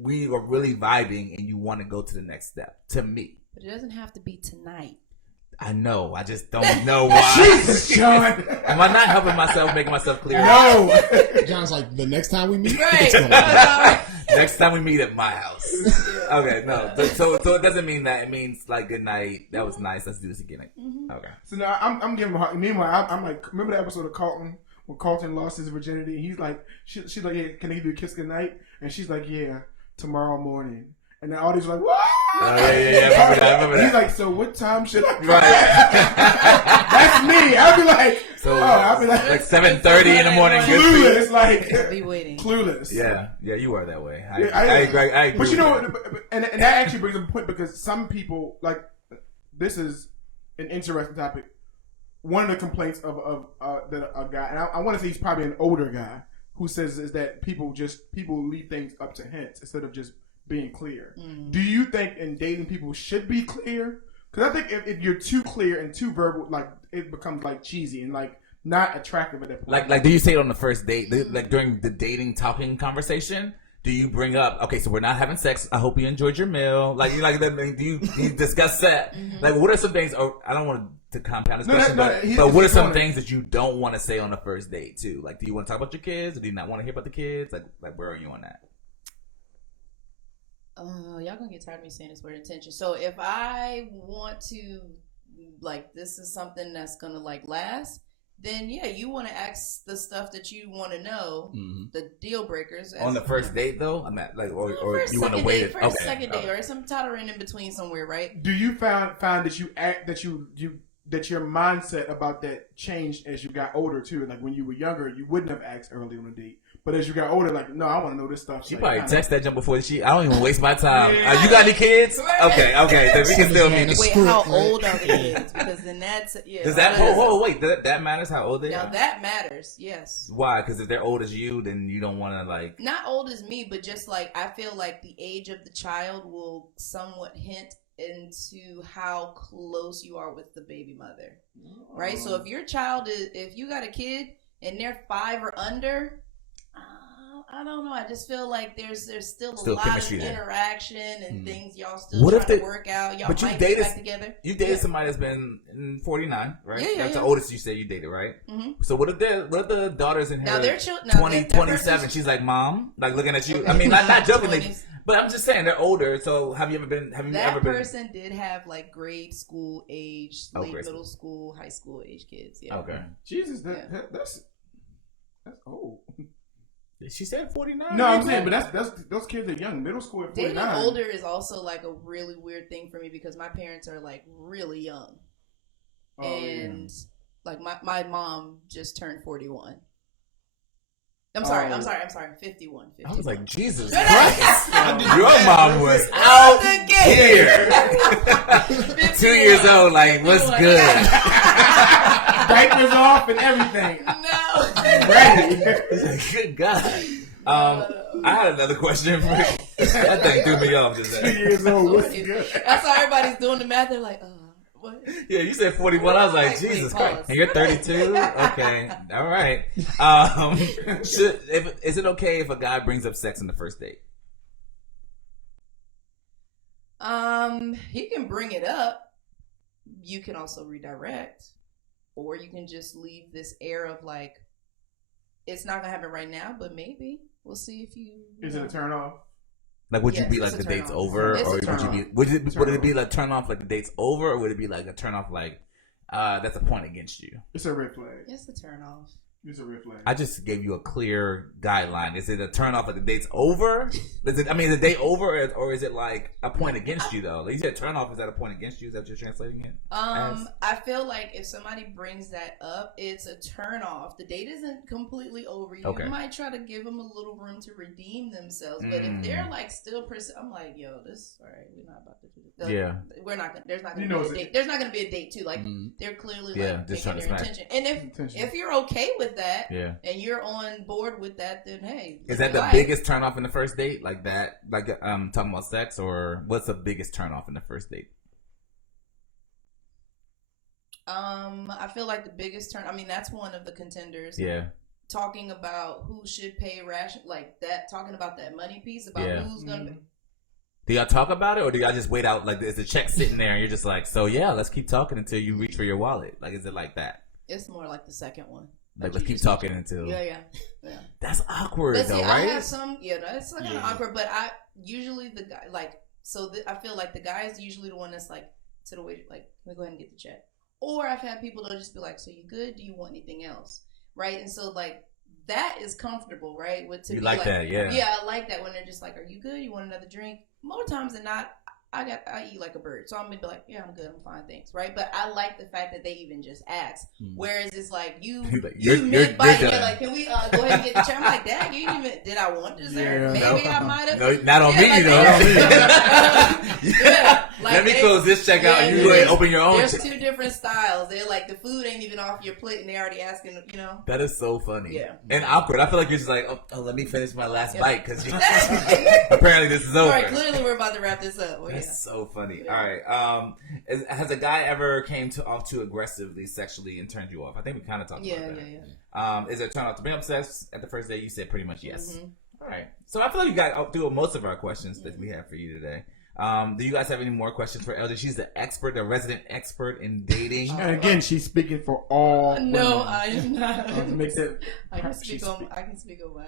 we are really vibing and you want to go to the next step. To me, but it doesn't have to be tonight. I know. I just don't know why. Jesus, John. Am I not helping myself, making myself clear? No. John's like, the next time we meet, right. Next time we meet at my house. Okay, no. So it doesn't mean that. It means like, good night. That was nice. Let's do this again. Okay. So now I'm giving her. Meanwhile, I'm like, remember the episode of Carlton when Carlton lost his virginity? He's like, she's like, yeah, can he do a kiss goodnight? And she's like, yeah, tomorrow morning. And the audience was like, what? I remember that. He's like, so what time should I? Right. That's me. I'd be like, I'd be like 7:30 in the morning. Clueless, like, I'll be waiting. Clueless. Yeah, you are that way. I agree. But you know what? And that actually brings up a point, because some people, like, this is an interesting topic. One of the complaints of that a guy, and I want to say he's probably an older guy, who says is that people leave things up to hints instead of just being clear. Do you think in dating people should be clear? Because I think if you're too clear and too verbal, like, it becomes like cheesy and like not attractive at that point. Like do you say it on the first date? Like during the dating talking conversation? Do you bring up, okay, so we're not having sex, I hope you enjoyed your meal? Like do you discuss that? Like, what are some things, I don't want to compound this question, but what are some things that you don't want to say on the first date too? Like, do you want to talk about your kids, or do you not want to hear about the kids? Like where are you on that? Y'all gonna get tired of me saying this word intention. So if I want to, like, this is something that's gonna like last, then yeah, you want to ask the stuff that you want to know, the deal breakers. On the first date though, I'm at like, or you want to wait second date, or some tottering in between somewhere, right? Do you find that you act that that your mindset about that changed as you got older too? Like, when you were younger, you wouldn't have asked early on a date. But as you got older, like, no, I want to know this stuff. She probably text that jump before I don't even waste my time. You got any kids? Okay. Then we can still meet. Wait, how old are the kids? Because then that's, Does that, wait, that matters how old they are? Now that matters, yes. Why? Because if they're old as you, then you don't want to, like. Not old as me, but just like, I feel like the age of the child will somewhat hint into how close you are with the baby mother. Right? So if your child if you got a kid and they're 5 or under, I don't know. I just feel like there's still a lot of interaction and things y'all still trying to work out. Y'all might get back together. You dated somebody that's been 49, right? Yeah. That's the oldest you say you dated, right? So what if the daughters in her now, their children 27? She's like, Mom, like looking at you. I mean, not jokingly, but I'm just saying they're older. So have you ever been? That person did have like grade school age, late middle school, high school age kids. Yeah. Okay. Jesus, that's old. She said 49. No, I'm saying, but that's those kids are young. Middle school at 49. Dating older is also like a really weird thing for me because my parents are like really young, and like my mom just turned 41. I'm sorry, 51. I was like, Jesus Your Christ. Your mom was out here. 2 years old, like, what's good? Diapers off and everything. No. Ready. Good God. I had another question for you. That thing threw me off just 2 then. years old. What's good? That's how everybody's doing the math. They're like, what? Yeah, you said 41. I was like, Wait, Jesus pause. Christ. And you're 32? Okay. All right. Is it okay if a guy brings up sex on the first date? He can bring it up. You can also redirect, or you can just leave this air of like, it's not gonna happen right now, but maybe we'll see if you. Is it a turn off? Like, would you Yes, be like it's the a turn date's off. over, It's a or would turn you off. be? Would it be like turn off like the date's over, or would it be like a turn off like that's a point against you? It's a red flag. It's a turn off. It's a red flag. I just gave you a clear guideline. Is it a turn off if the date's over? Is the date over, or is it like a point against you though? Like you said, turn off, is that a point against you? Is that what you're translating it? I feel like if somebody brings that up, it's a turn off. The date isn't completely over. You might try to give them a little room to redeem themselves, but if they're like still I'm like, yo, this all right. We're not about to do this. Yeah, we're not gonna. There's not gonna be a date. There's not gonna be a date too. Like they're clearly like just taking trying their to smash. attention. And if you're okay with that, and you're on board with that, then hey, is that the biggest turn off in the first date? Like that? Like talking about sex, or what's the biggest turn off in the first date? I feel like the biggest turn. I mean, that's one of the contenders. Yeah. Talking about who should pay ration, like that. Talking about that money piece about who's gonna. Do y'all talk about it, or do y'all just wait out? Like, is the check sitting there, and you're just like, so yeah, let's keep talking until you reach for your wallet? Like, is it like that? It's more like the second one. Like, let's keep talking until. Yeah. That's awkward, but see, though, right? I have some. Yeah, that's kind of awkward. But I usually the guy like so. I feel like the guy is usually the one that's like to the waiter, like, let me go ahead and get the check. Or I've had people that'll just be like, so you good? Do you want anything else? Right? And so like that is comfortable, right? With to you be like that, yeah. Yeah, I like that when they're just like, are you good? You want another drink? More times than not, I eat like a bird. So I'm gonna be like, yeah, I'm good, I'm fine, thanks. Right? But I like the fact that they even just ask. Whereas it's like you mid-bite, you're like, can we go ahead and get the check? I'm like, Dad, you didn't even, did I want dessert? Maybe I might have. No, not on me, though. Like let me close this check out. You go ahead and open your own. There's two different styles. They're like, the food ain't even off your plate and they're already asking, you know. That is so funny. Yeah. And awkward. I feel like you're just like, oh let me finish my last bite because apparently this is over. All right, clearly we're about to wrap this up. Well, That's so funny. Yeah. All right. Has a guy ever came off too aggressively sexually and turned you off? I think we kind of talked about that. Yeah. Is it a turn off to bring up sex at the first date? You said pretty much yes. Mm-hmm. All right. So I feel like you got through most of our questions that we have for you today. Do you guys have any more questions for Elder? She's the expert, the resident expert in dating. And again, she's speaking for all. No, I am not. I can speak on my.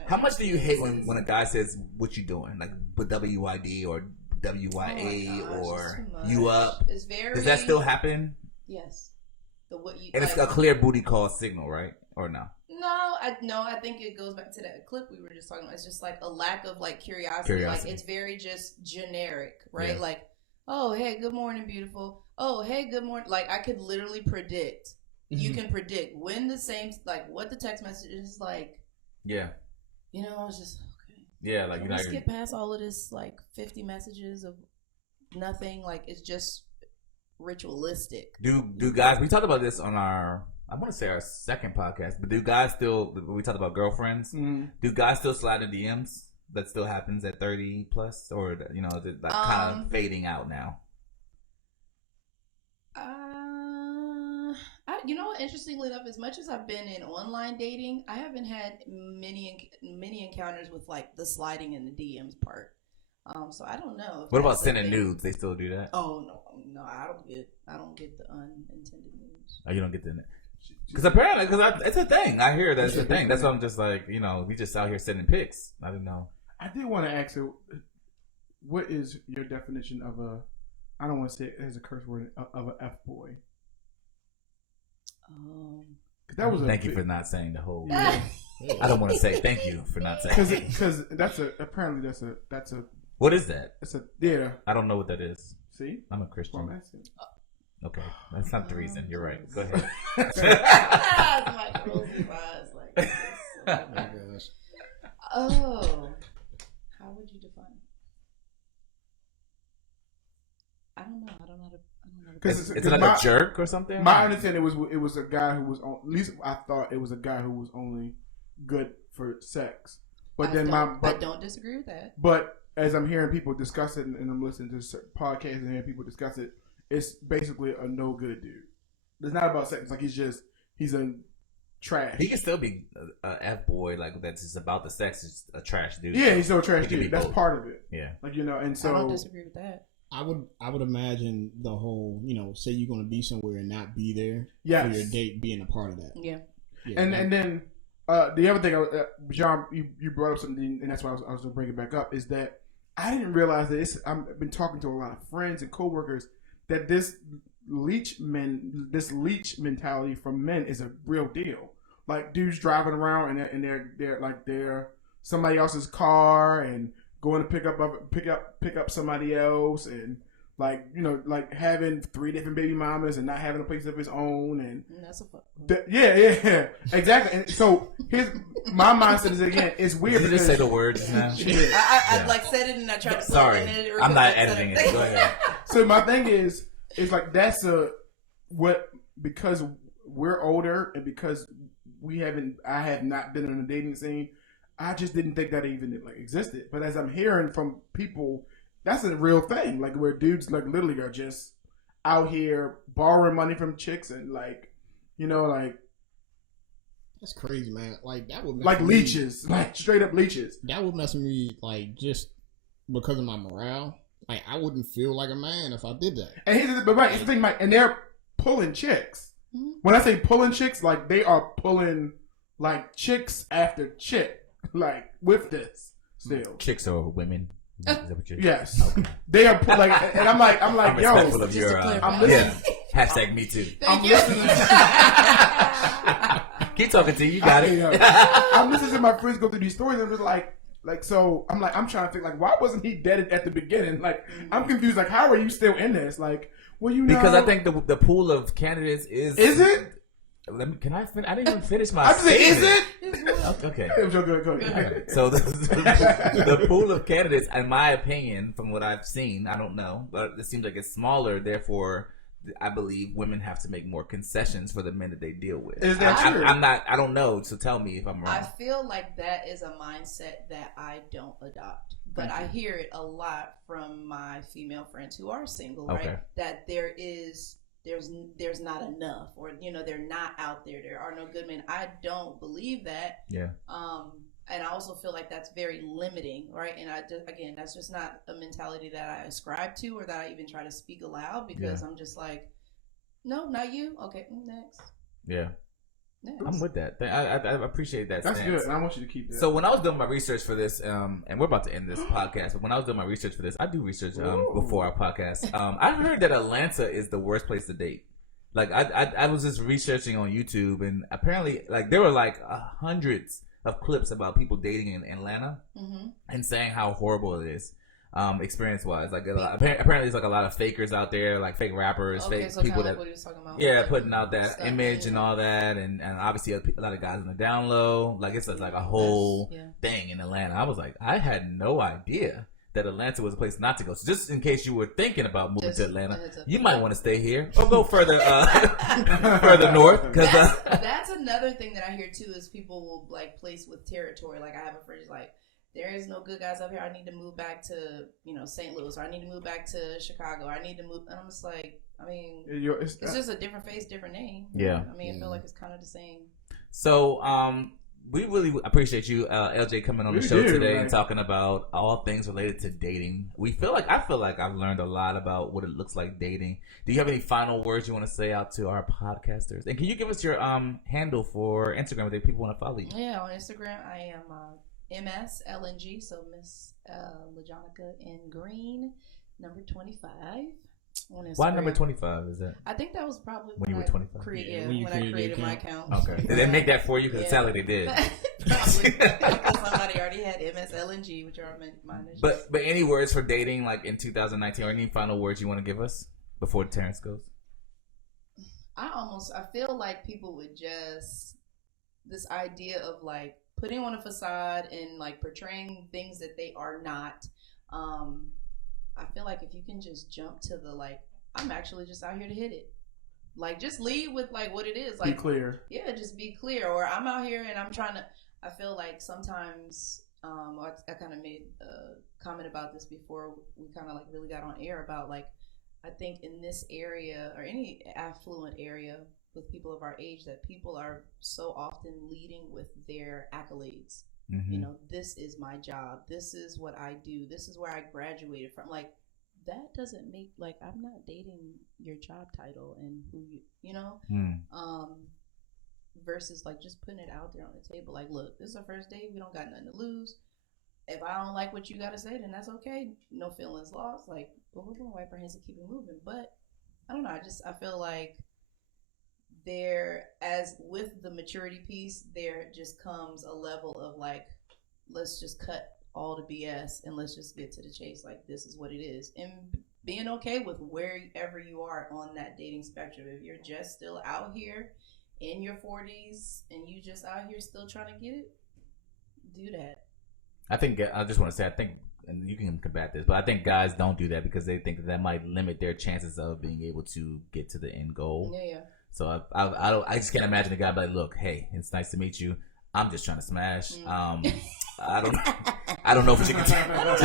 How much do you hate when a guy says, "What you doing?" Like with WYD or WYA or you up? It's very. Does that still happen? Yes. And it's a clear booty call signal, right? Or no? No, I think it goes back to that clip we were just talking about. It's just like a lack of like curiosity. Like it's very just generic, right? Yeah. Like, oh, hey, good morning, beautiful. Oh, hey, good morning. Like I could literally predict. You can predict when the same, like what the text message is like. Yeah. You know, it's just okay. Yeah, like let's get past all of this like 50 messages of nothing. Like it's just ritualistic. Do guys? We talked about this on our. I want to say our second podcast, but do guys still? We talked about girlfriends. Mm-hmm. Do guys still slide in DMs? That still happens at 30 plus, or you know, is it like kind of fading out now? You know, interestingly enough, as much as I've been in online dating, I haven't had many encounters with like the sliding in the DMs part. So I don't know. What about sending nudes? They still do that? Oh no, I don't get the unintended nudes. Oh, you don't get the. Because apparently, it's a thing. I hear that it's a thing. That's why I'm just like, you know, we just out here sending pics. I didn't know. I did want to ask you, what is your definition of a? I don't want to say it as a curse word of an F boy. That was. Thank you for not saying the whole. I don't want to say thank you for not saying. Because that's a What is that? it's a yeah. I don't know what that is. See, I'm a Christian. well, that's it. Okay, that's not the reason. You're right. Go ahead. Mike rolls his eyes like this. Oh my gosh. Oh, how would you define it? I don't know. I don't know how to. Is it like a jerk or something? My understanding it was a guy who was at least I thought it was a guy who was only good for sex. But I don't disagree with that. But as I'm hearing people discuss it, and I'm listening to podcasts and hearing people discuss it, it's basically a no good dude. It's not about sex. Like he's a trash. He can still be a F boy, like that's just about the sex. Is a trash dude. Yeah, he's still a trash He can be dude. That's both. part of it. Yeah. Like and so I don't disagree with that. I would imagine the whole, say you're going to be somewhere and not be there yes. for your date being a part of that. Yeah. And then the other thing, John, you brought up something, and that's why I was going to bring it back up, is that I didn't realize that I've been talking to a lot of friends and coworkers that this leech mentality from men is a real deal. Like dudes driving around and they're somebody else's car and going to pick up somebody else, and like having 3 different baby mamas and not having a place of his own, and that's a fuck. Yeah, exactly. And so my mindset is again, it's weird. Did you just say the words now? I like said it and I tried to. Sorry, I'm not editing it. Go ahead. So my thing is like that's because we're older and because I have not been on the dating scene. I just didn't think that even existed. But as I'm hearing from people, that's a real thing. Like where dudes literally are just out here borrowing money from chicks and that's crazy, man. Like that would mess leeches, like straight up leeches. That would mess with me, just because of my morale. Like I wouldn't feel like a man if I did that. And here's the thing, Mike. And they're pulling chicks. Mm-hmm. When I say pulling chicks, like they are pulling chicks after chick. With this still, chicks or women? Is that what you're... Yes, okay. They are and I'm like, I'm yo, of your, I'm listening. Yeah. Hashtag me too. Thank you. Keep talking to you. You got it. I'm listening to my friends go through these stories. And I'm just so I'm trying to think why wasn't he dead at the beginning? I'm confused. How are you still in this? Because I think the pool of candidates is it? Can I finish? I didn't even finish my. I'm saying, is it? Okay. Go ahead. So the pool of candidates, in my opinion, from what I've seen, I don't know, but it seems like it's smaller. Therefore, I believe women have to make more concessions for the men that they deal with. Is that true? I don't know. So tell me if I'm wrong. I feel like that is a mindset that I don't adopt. But I hear it a lot from my female friends who are single, right? Okay. That there's not enough, or they're not out there. There are no good men. I don't believe that. Yeah. And I also feel like that's very limiting, right? And that's just not a mentality that I ascribe to, or that I even try to speak aloud, because I'm just like, no, not you. Okay, next. Yeah. Next. I'm with that. I appreciate that. That's stance. good, and I want you to keep that. So when I was doing my research for this, and we're about to end this podcast, but when I was doing my research for this, I do research before our podcast. I heard that Atlanta is the worst place to date. I was just researching on YouTube, and apparently, there were hundreds of clips about people dating in Atlanta, mm-hmm. and saying how horrible it is. Experience wise, apparently there's a lot of fakers out there, fake rappers, fake so people that what he was talking about. Putting out that image and all that, and obviously a lot of guys on the down low. It's a whole thing in Atlanta. I was I had no idea that Atlanta was a place not to go. So just in case you were thinking about moving to Atlanta, you might want to stay here or go further further north. Because that's another thing that I hear too, is people will place with territory. I have a friend who's there is no good guys up here. I need to move back to, St. Louis, or I need to move back to Chicago. I need to move. And I'm just it's just a different face, different name. Yeah. I feel like it's kind of the same. So, we really appreciate you, LJ, coming on the show today and talking about all things related to dating. I feel like I've learned a lot about what it looks like dating. Do you have any final words you want to say out to our podcasters? And can you give us your handle for Instagram if people want to follow you? Yeah, on Instagram, I am MSLNG, so Miss LaJonica in Green, number 25. Why number 25 is that? I think that was probably when you were 25. When I created my account. Okay. Did they make that for you? Because it sounded like they did. Probably. Because somebody already had MSLNG, which are my initials. But any words for dating like in 2019 or any final words you want to give us before Terrence goes? I feel like people would just, this idea of like putting on a facade and like portraying things that they are not. I feel like if you can just jump to the like, I'm actually just out here to hit it. Like just lead with like what it is. Like be clear. Yeah, just be clear. Or I'm out here and I'm trying to. I feel like sometimes I kind of made a comment about this before we kind of like really got on air about like I think in this area or any affluent area with people of our age that people are so often leading with their accolades. Mm-hmm. You know, this is my job. This is what I do. This is where I graduated from. Like, that doesn't make, like, I'm not dating your job title and who you know? Versus, like, just putting it out there on the table. Like, look, this is our first date. We don't got nothing to lose. If I don't like what you got to say, then that's okay. No feelings lost. Like, boom, boom, boom, wipe our hands and keep it moving. But, I don't know. I feel like there, as with the maturity piece, there just comes a level of like, let's just cut all the BS and let's just get to the chase. Like, this is what it is, and being okay with wherever you are on that dating spectrum. If you're just still out here in your 40s and you just out here still trying to get it, do that. I just want to say, and you can combat this, but I think guys don't do that because they think that might limit their chances of being able to get to the end goal. Yeah. So I just can't imagine a guy be like, look, hey, it's nice to meet you. I'm just trying to smash. I don't know if we should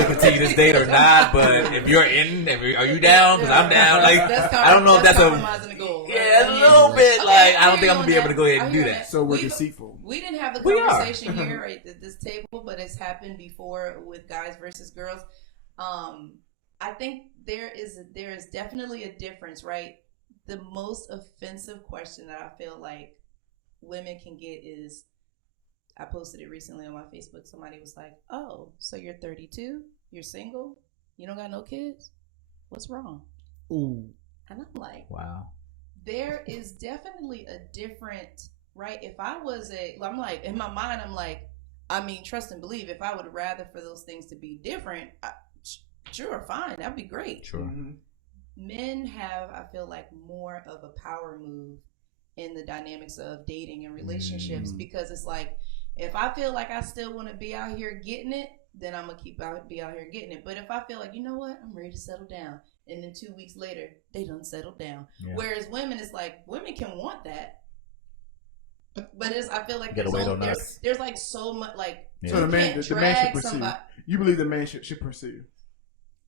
continue this date or not, but if you're in, are you down? Because I'm down. Like, I don't know if that's a goal. Yeah, a little bit. Like, I don't think I'm gonna be able to go ahead and do that. So we're deceitful. We didn't have the conversation here right at this table, but it's happened before with guys versus girls. I think there is definitely a difference, right? The most offensive question that I feel like women can get is, I posted it recently on my Facebook. Somebody was like, oh, so you're 32, you're single, you don't got no kids? What's wrong? Ooh. And I'm like, wow. There is definitely a different, right? If I was I'm like, in my mind, I'm like, I mean, trust and believe, if I would rather for those things to be different, sure, fine, that'd be great. Sure. Mm-hmm. Men have, I feel like, more of a power move in the dynamics of dating and relationships because it's like, if I feel like I still want to be out here getting it, then I'm going to be out here getting it. But if I feel like, you know what, I'm ready to settle down, and then 2 weeks later, they done settled down. Yeah. Whereas women, it's like, women can want that. But I feel like there's like so much, like, so the man should pursue. Somebody. You believe the man should pursue?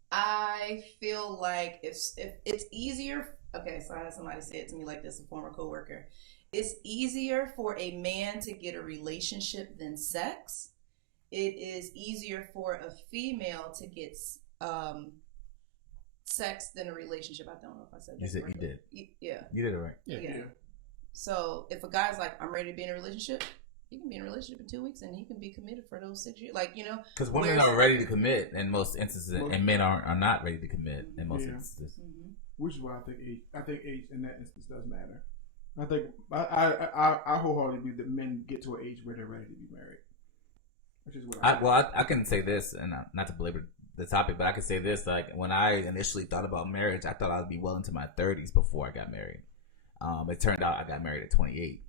I feel like if it's easier. Okay, so I had somebody say it to me like this, a former coworker. It's easier for a man to get a relationship than sex. It is easier for a female to get sex than a relationship. I don't know if I said that. You did. Yeah. You did it right. Yeah. So if a guy's like, I'm ready to be in a relationship, he can be in a relationship in 2 weeks and he can be committed for those 6 years. Like, you know. Because women are ready to commit in most instances, and men are not ready to commit in most instances. Mm-hmm. Which is why I think age in that instance does matter. I think I wholeheartedly believe that men get to an age where they're ready to be married. Which is what I can say this, and not to belabor the topic, but I can say this: like when I initially thought about marriage, I thought I'd be well into my 30s before I got married. It turned out I got married at 28.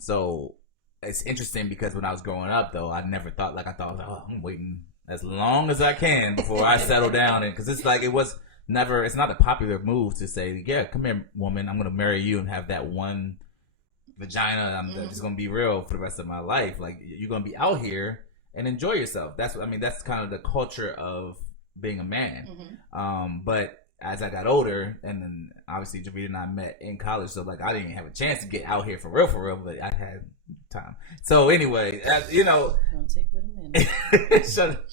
So it's interesting because when I was growing up, though, I never thought I thought, oh, I'm waiting as long as I can before I settle down, and because it's like it's not a popular move to say, yeah, come here, woman, I'm going to marry you and have that one vagina. I'm just going to be real for the rest of my life. Like, you're going to be out here and enjoy yourself. That's kind of the culture of being a man. Mm-hmm. But as I got older, and then obviously Javita and I met in college, so like I didn't even have a chance to get out here for real, but I had time. So anyway, you know, don't take but a minute. Shut up.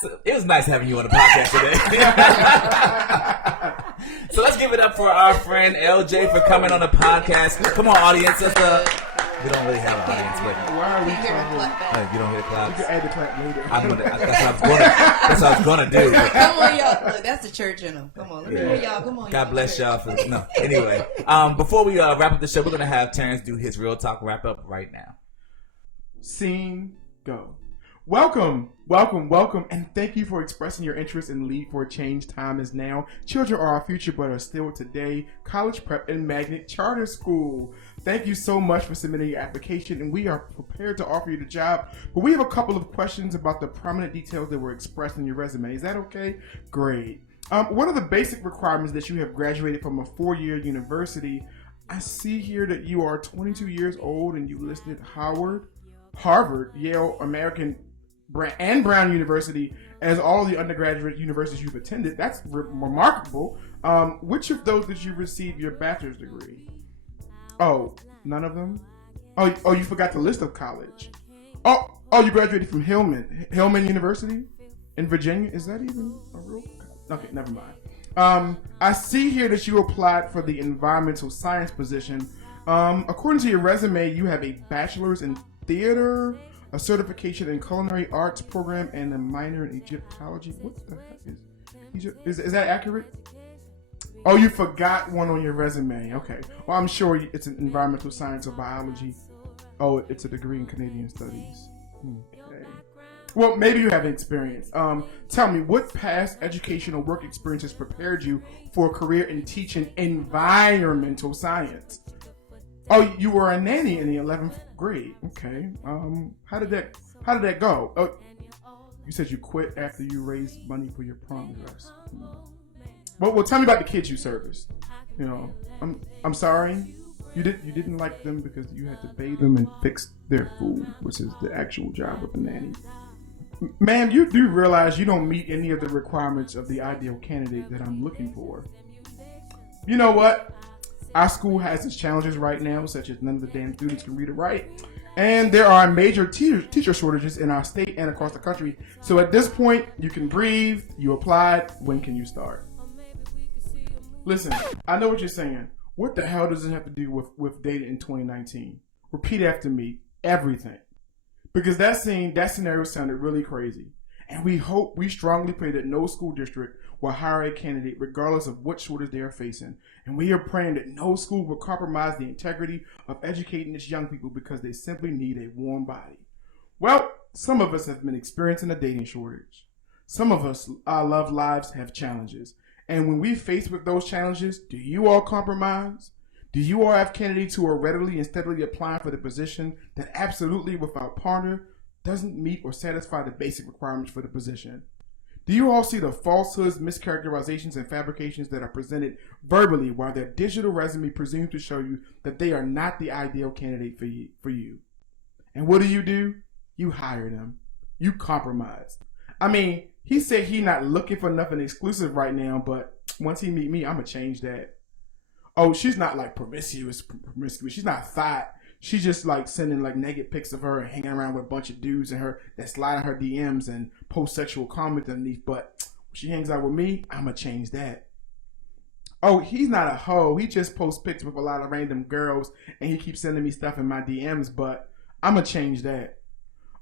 So, it was nice having you on the podcast today. So let's give it up for our friend LJ for coming on the podcast. Come on, audience, let's We don't really have an audience, but Why are we Can't hear the talking? clap back. you don't hear the You claps. can add the clap later. That's what I was gonna do. But Come on, y'all. Look, that's the church in them. Come on, let me hear y'all. Come on, God bless y'all for no. Anyway, before we wrap up the show, we're gonna have Terrence do his real talk wrap up right now. Scene, go. Welcome, welcome, welcome, and thank you for expressing your interest in Lead for a Change. Time is now. Children are our future, but are still today. College Prep and Magnet Charter School. Thank you so much for submitting your application, and we are prepared to offer you the job. But we have a couple of questions about the prominent details that were expressed in your resume. Is that okay? Great. What are the basic requirements that you have graduated from a 4-year university? I see here that you are 22 years old, and you listed Harvard, Yale, American and Brown University as all the undergraduate universities you've attended. That's remarkable. Which of those did you receive your bachelor's degree? Oh, none of them? Oh, you forgot the list of college. Oh, you graduated from Hillman University in Virginia. Is that even a real? Okay, never mind. I see here that you applied for the environmental science position. According to your resume, you have a bachelor's in theater, a certification in culinary arts program, and a minor in Egyptology. What the heck is Egypt? Is that accurate? Oh, you forgot one on your resume. Okay. Well, I'm sure it's an environmental science or biology. Oh, it's a degree in Canadian studies. Okay. Well, maybe you have experience. Tell me, what past educational work experiences prepared you for a career in teaching environmental science? Oh, you were a nanny in the 11th grade. Okay. How did that go? Oh, you said you quit after you raised money for your prom dress. Well, tell me about the kids you serviced. You know, I'm sorry. You didn't like them because you had to bathe them and fix their food, which is the actual job of a nanny. Ma'am, you do realize you don't meet any of the requirements of the ideal candidate that I'm looking for. You know what? Our school has its challenges right now, such as none of the damn students can read or write. And there are major teacher shortages in our state and across the country. So at this point, you can breathe, you applied, when can you start? Listen, I know what you're saying. What the hell does it have to do with data in 2019? Repeat after me, everything. Because that scenario sounded really crazy. And we strongly pray that no school district will hire a candidate regardless of what shortage they are facing. And we are praying that no school will compromise the integrity of educating its young people because they simply need a warm body. Well, some of us have been experiencing a dating shortage. Some of us, our love lives have challenges. And when we faced with those challenges, do you all compromise? Do you all have candidates who are readily and steadily applying for the position that absolutely without partner doesn't meet or satisfy the basic requirements for the position? Do you all see the falsehoods, mischaracterizations, and fabrications that are presented verbally while their digital resume presumes to show you that they are not the ideal candidate for you? And what do? You hire them. You compromise. I mean, he said he not looking for nothing exclusive right now, but once he meet me, I'm going to change that. Oh, she's not like promiscuous. She's not fat. She's just like sending like naked pics of her and hanging around with a bunch of dudes and her that slide in her DMs and post sexual comments underneath. But when she hangs out with me, I'ma change that. Oh, he's not a hoe. He just posts pics with a lot of random girls and he keeps sending me stuff in my DMs, but I'ma change that.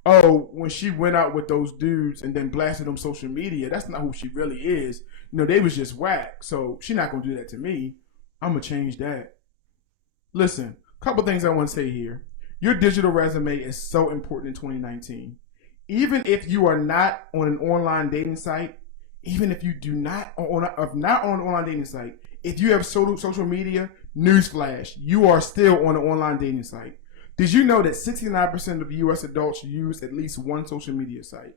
Oh, when she went out with those dudes and then blasted on social media, that's not who she really is. You know, they was just whack. So she's not gonna do that to me. I'ma change that. Listen. Couple things I want to say here. Your digital resume is so important in 2019. Even if you are not on an online dating site, even if you do not on an online dating site, if you have social media, newsflash, you are still on an online dating site. Did you know that 69% of U.S. adults use at least one social media site?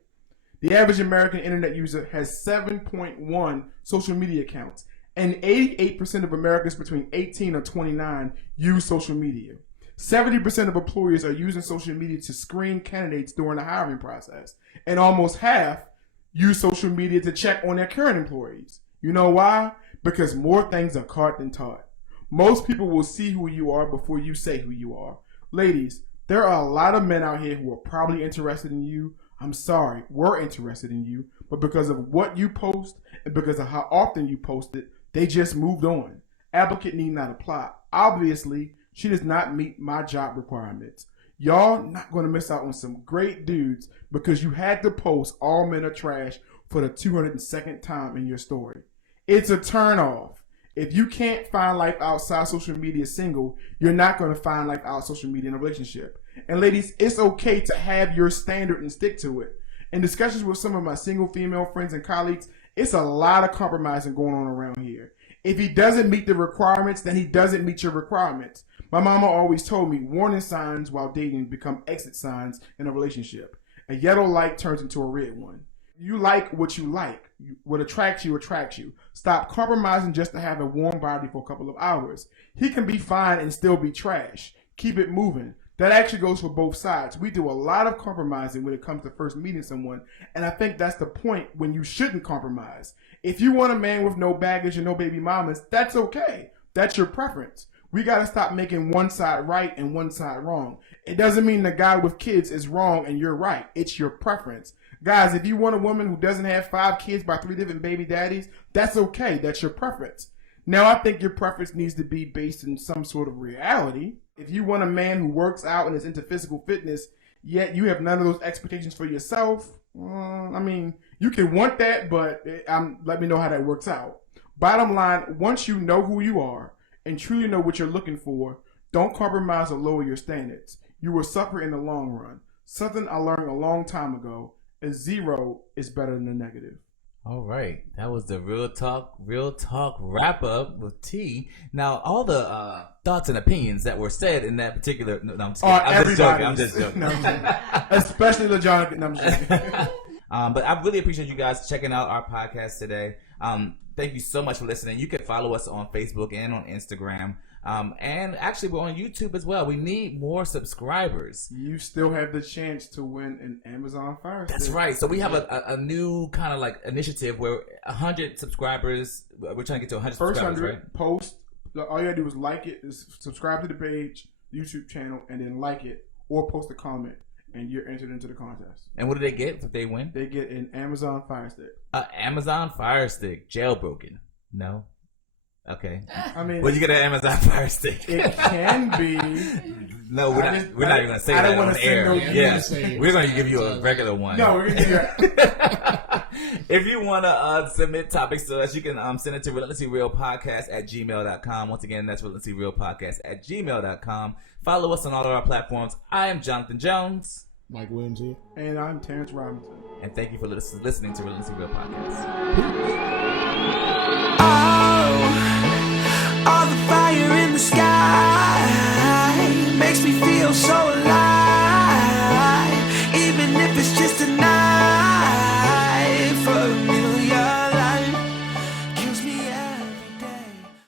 The average American internet user has 7.1 social media accounts. And 88% of Americans between 18 and 29 use social media. 70% of employers are using social media to screen candidates during the hiring process. And almost half use social media to check on their current employees. You know why? Because more things are caught than taught. Most people will see who you are before you say who you are. Ladies, there are a lot of men out here who are probably interested in you. I'm sorry, we're interested in you. But because of what you post and because of how often you post it, they just moved on. Applicant need not apply. Obviously, She does not meet my job requirements. Y'all not going to miss out on some great dudes because you had to post all men are trash for the 202nd time in your story. It's a turnoff. If you can't find life outside social media single, you're not going to find life outside social media in a relationship. And ladies, it's okay to have your standard and stick to it. In discussions with some of my single female friends and colleagues, it's a lot of compromising going on around here. If he doesn't meet the requirements, then he doesn't meet your requirements. My mama always told me warning signs while dating become exit signs in a relationship. A yellow light turns into a red one. You like what you like. What attracts you attracts you. Stop compromising just to have a warm body for a couple of hours. He can be fine and still be trash. Keep it moving. That actually goes for both sides. We do a lot of compromising when it comes to first meeting someone, and I think that's the point when you shouldn't compromise. If you want a man with no baggage and no baby mamas, that's okay. That's your preference. We got to stop making one side right and one side wrong. It doesn't mean the guy with kids is wrong and you're right. It's your preference. Guys, if you want a woman who doesn't have 5 kids by 3 different baby daddies, that's okay. That's your preference. Now, I think your preference needs to be based in some sort of reality. If you want a man who works out and is into physical fitness, yet you have none of those expectations for yourself, I mean, you can want that, but let me know how that works out. Bottom line, once you know who you are and truly know what you're looking for, don't compromise or lower your standards. You will suffer in the long run. Something I learned a long time ago is 0 is better than a negative. All right, that was the real talk wrap up with T. Now, all the thoughts and opinions that were said in that particular, no, I'm just kidding. I'm just joking. No, especially LaJohn. No, I'm just kidding. But I really appreciate you guys checking out our podcast today. Thank you so much for listening. You can follow us on Facebook and on Instagram. And actually, we're on YouTube as well. We need more subscribers. You still have the chance to win an Amazon Fire Stick. That's right. So we have a new kind of like initiative where 100 subscribers. We're trying to get to 100 First subscribers. 100 right? post. All you gotta do is like it, is subscribe to the page, YouTube channel, and then like it or post a comment, and you're entered into the contest. And what do they get if they win? They get an Amazon Fire Stick. Amazon Fire Stick, jailbroken. No. Okay. I mean, well, you get an Amazon Fire Stick. It can be. No, we're not even going to say that on air. No, yes, we're going to give you a regular one. No, we're going to give you If you want to submit topics to us, you can send it to relentlesslyrealpodcast@gmail.com. Once again, that's relentlesslyrealpodcast@gmail.com. Follow us on all of our platforms. I am Jonathan Jones. Mike Williams here. And I'm Terrence Robinson. And thank you for listening to Relentlessly Real Podcast.